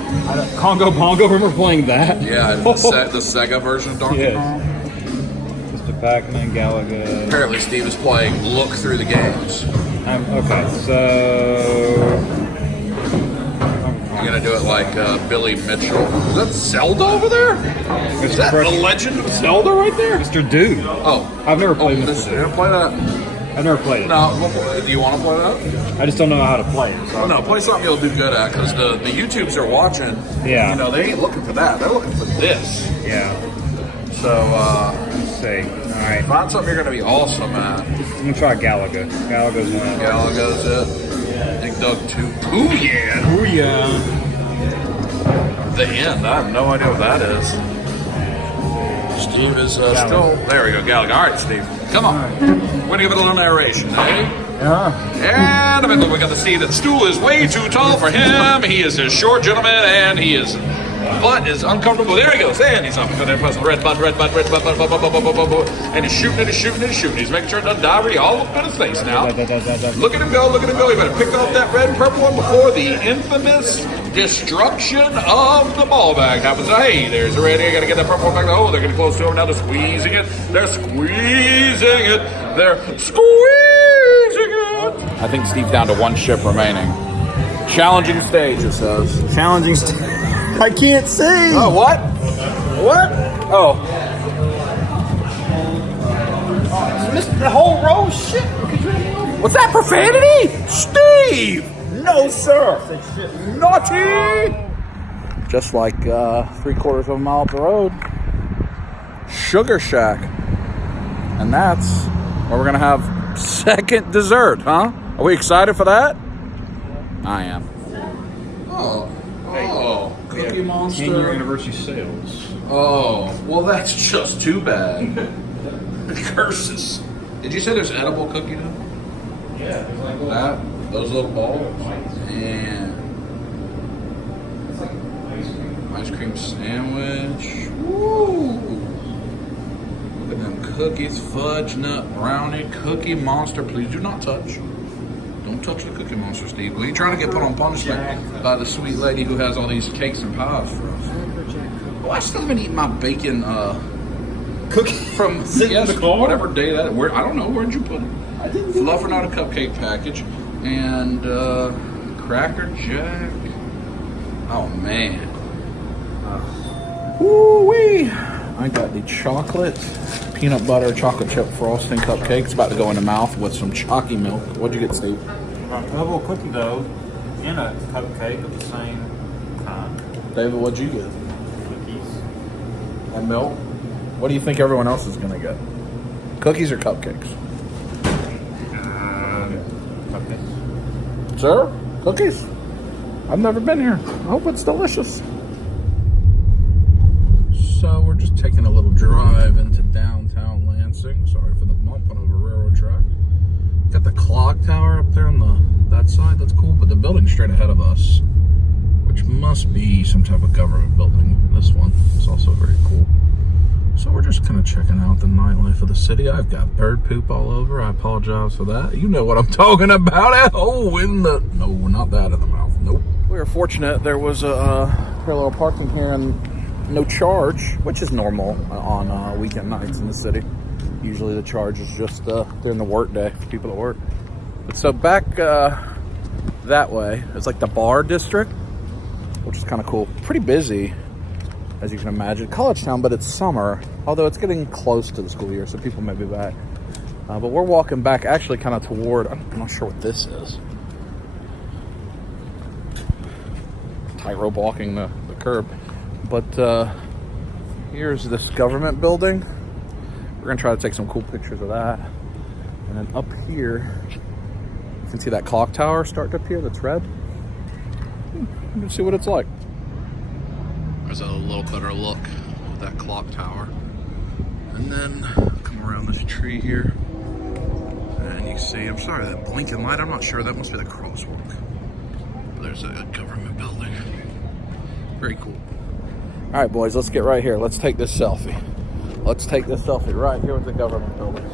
Congo Bongo. Remember playing that? Yeah, the Sega version of Donkey Kong. Mr. Pac-Man, Galaga. Apparently, Steve is playing Look Through the Games. Okay, so You're gonna do it like Billy Mitchell. Is that Zelda over there? Is that the Legend of Zelda right there? Mr. Dude. Oh, I've never played Mr. You never play that? I've never played it. No. Do you want to play that? I just don't know how to play it. So. No, play something you'll do good at, because the YouTubes are watching. Yeah. You know, they ain't looking for that. They're looking for this. Yeah. So, let's see. All right. Find something you're going to be awesome at. I'm going to try Galaga. Galaga's one. Galaga's it. Dig Dug 2. Ooh, yeah. Ooh, yeah. The end. I have no idea what that is. Steve is still... There we go, Galaga. All right, Steve. Come on. We're going to give it a little narration, eh? Yeah. And we got to see that the stool is way too tall for him. He is a short gentleman, and his butt is uncomfortable. There he goes. And he's up. Red button. And he's shooting. He's making sure it doesn't die already all up in his face now. Look at him go. He better pick off that red and purple one before the infamous destruction of the ball bag happens. Hey, there's the red. You got to get that purple one back. Oh, they're getting close to him. Now they're squeezing it. I think Steve's down to one ship remaining. Challenging stage, it says. Challenging stage. I can't see. Oh, what? What? Oh. Missed the whole row of shit. What's that, profanity? Steve! No, sir. Naughty! Just like 3/4 of a mile up the road. Sugar Shack. And that's where we're going to have second dessert, huh? Are we excited for that? I am. Oh, Cookie Monster. 10-year anniversary sales. Oh, well, that's just too bad. Curses. Did you say there's edible cookie dough? Yeah. That? Those little balls? And ice cream sandwich. Woo! Look at them cookies, fudge nut, brownie, Cookie Monster. Please do not touch. Don't touch the Cookie Monster, Steve. Well, you're trying to get put on punishment by the sweet lady who has all these cakes and pies for us. I still haven't eaten my bacon cookie from in the car? whatever day that. Where I don't know. Where'd you put it? I didn't. Fluffing out a cupcake package and Cracker Jack. Oh man. Woo-wee! I got the chocolate peanut butter chocolate chip frosting cupcakes. About to go in the mouth with some chalky milk. What'd you get, Steve? Double cookie dough in a cupcake of the same kind. David, what'd you get? Cookies. And milk? What do you think everyone else is gonna get? Cookies or cupcakes? Cupcakes. Sir? Cookies? I've never been here. I hope it's delicious. So we're just taking a little drive into downtown Lansing. Sorry for the bump on over railroad track. Got the clock tower up there on that side. That's cool. But the building straight ahead of us, which must be some type of government building. This one is also very cool. So we're just kind of checking out the nightlife of the city. I've got bird poop all over. I apologize for that. You know what I'm talking about. Oh, no, not that in the mouth. Nope. We were fortunate. There was a parallel parking here and no charge, which is normal on weekend nights in the city. Usually the charge is just during the work day for people at work. But so back that way, it's like the bar district, which is kind of cool. Pretty busy, as you can imagine. College town, but it's summer, although it's getting close to the school year, so people may be back. But we're walking back actually kind of toward, I'm not sure what this is. Tightrope walking the curb. But here's this government building. We're gonna try to take some cool pictures of that. And then up here, you can see that clock tower starting up here that's red. You can see what it's like. There's a little better look at that clock tower. And then come around this tree here. And you see, I'm sorry, that blinking light, I'm not sure, that must be the crosswalk. But there's a government building. Very cool. All right, boys, let's get right here. Let's take this selfie. Let's take this selfie right here with the government building.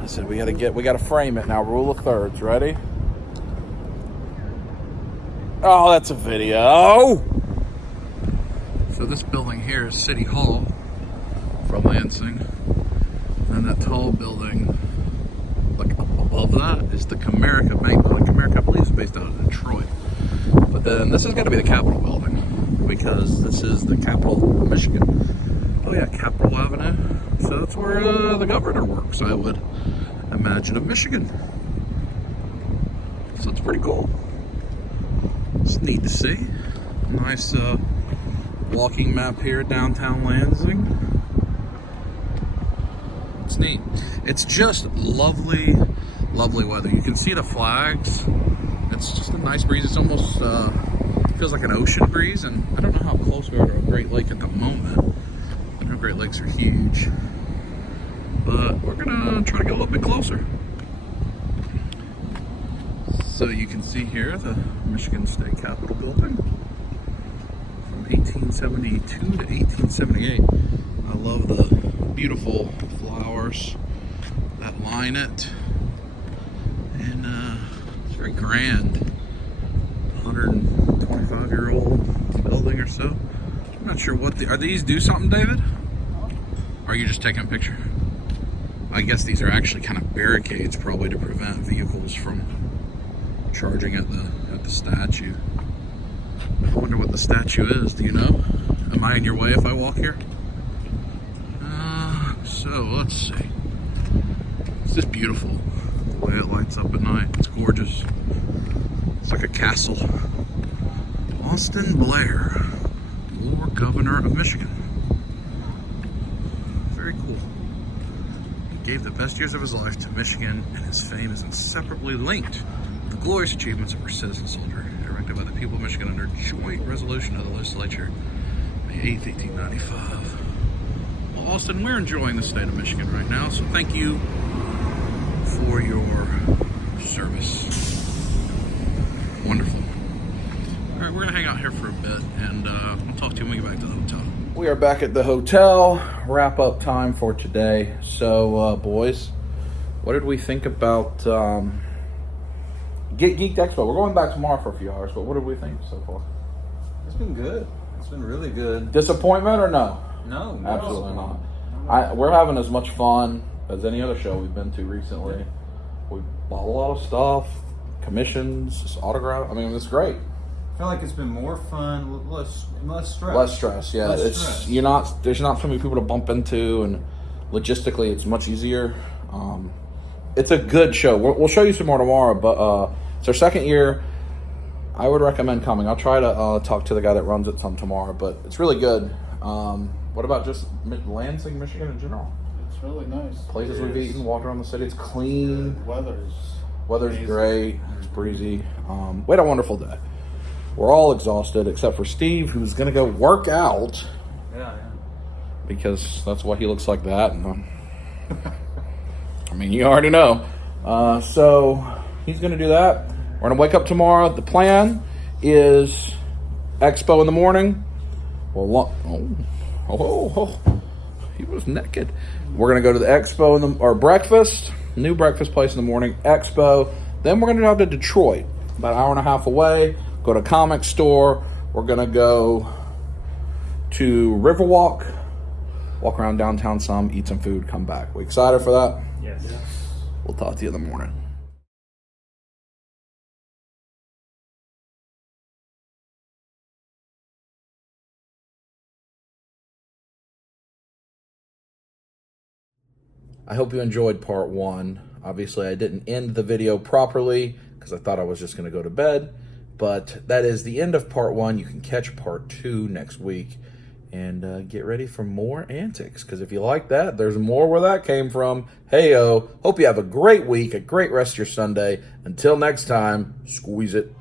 I said we gotta frame it now. Rule of thirds. Ready? Oh, that's a video. So this building here is City Hall for Lansing. And that tall building, like up above that, is the Comerica Bank. Like Comerica, I believe, is based out of Detroit. But then this has got to be the Capitol building, because this is the capital of Michigan. Oh yeah, Capitol Avenue. So that's where the governor works, I would imagine, of Michigan. So it's pretty cool. It's neat to see. Nice walking map here at downtown Lansing. It's neat. It's just lovely, lovely weather. You can see the flags. It's just a nice breeze. It's almost feels like an ocean breeze, and I don't know how close we are to a Great Lake at the moment. I know Great Lakes are huge, but we're gonna try to get a little bit closer. So you can see here the Michigan State Capitol building from 1872 to 1878. I love the beautiful flowers that line it, and it's very grand. 125-year-old building or so. I'm not sure what are these do something, David? Or are you just taking a picture? I guess these are actually kind of barricades, probably to prevent vehicles from charging at the statue. I wonder what the statue is. Do you know? Am I in your way if I walk here? So let's see. It's just beautiful the way it lights up at night. It's gorgeous. It's like a castle. Austin Blair, Lord Governor of Michigan. Very cool. He gave the best years of his life to Michigan, and his fame is inseparably linked with the glorious achievements of our citizen soldier, erected by the people of Michigan under joint resolution of the legislature, May 8th, 1895. Well, Austin, we're enjoying the state of Michigan right now, so thank you for your service. Wonderful. All right, we're gonna hang out here for a bit, and I'll talk to you when we get back to the hotel. We are back at the hotel. Wrap up time for today. So, boys, what did we think about Get Geek'd Expo? We're going back tomorrow for a few hours, but what did we think so far? It's been good. It's been really good. Disappointment or no? No, Absolutely not. We're having as much fun as any other show we've been to recently. We bought a lot of stuff, commissions, autograph. I mean, it's great. I feel like it's been more fun, less stress. Less stress, yeah. Less stress. There's not so many people to bump into, and logistically, it's much easier. It's a good show. We'll show you some more tomorrow, but it's our second year. I would recommend coming. I'll try to talk to the guy that runs it some tomorrow, but it's really good. What about just Lansing, Michigan in general? It's really nice. Places we've eaten, walked around the city. It's clean. Weather's amazing. great. It's breezy. We had a wonderful day. We're all exhausted except for Steve, who's going to go work out. Yeah. Because that's why he looks like that. And I mean, you already know. So he's going to do that. We're going to wake up tomorrow. The plan is Expo in the morning. Well, he was naked. We're going to go to the Expo or breakfast. New breakfast place in the morning. Expo. Then we're going to drive to Detroit, about an hour and a half away. Go to a comic store. We're going to go to Riverwalk. Walk around downtown some, eat some food, come back. We excited for that? Yes. We'll talk to you in the morning. I hope you enjoyed part one. Obviously, I didn't end the video properly because I thought I was just going to go to bed. But that is the end of part one. You can catch part two next week. And get ready for more antics, because if you like that, there's more where that came from. Hey-o. Hope you have a great week, a great rest of your Sunday. Until next time, squeeze it.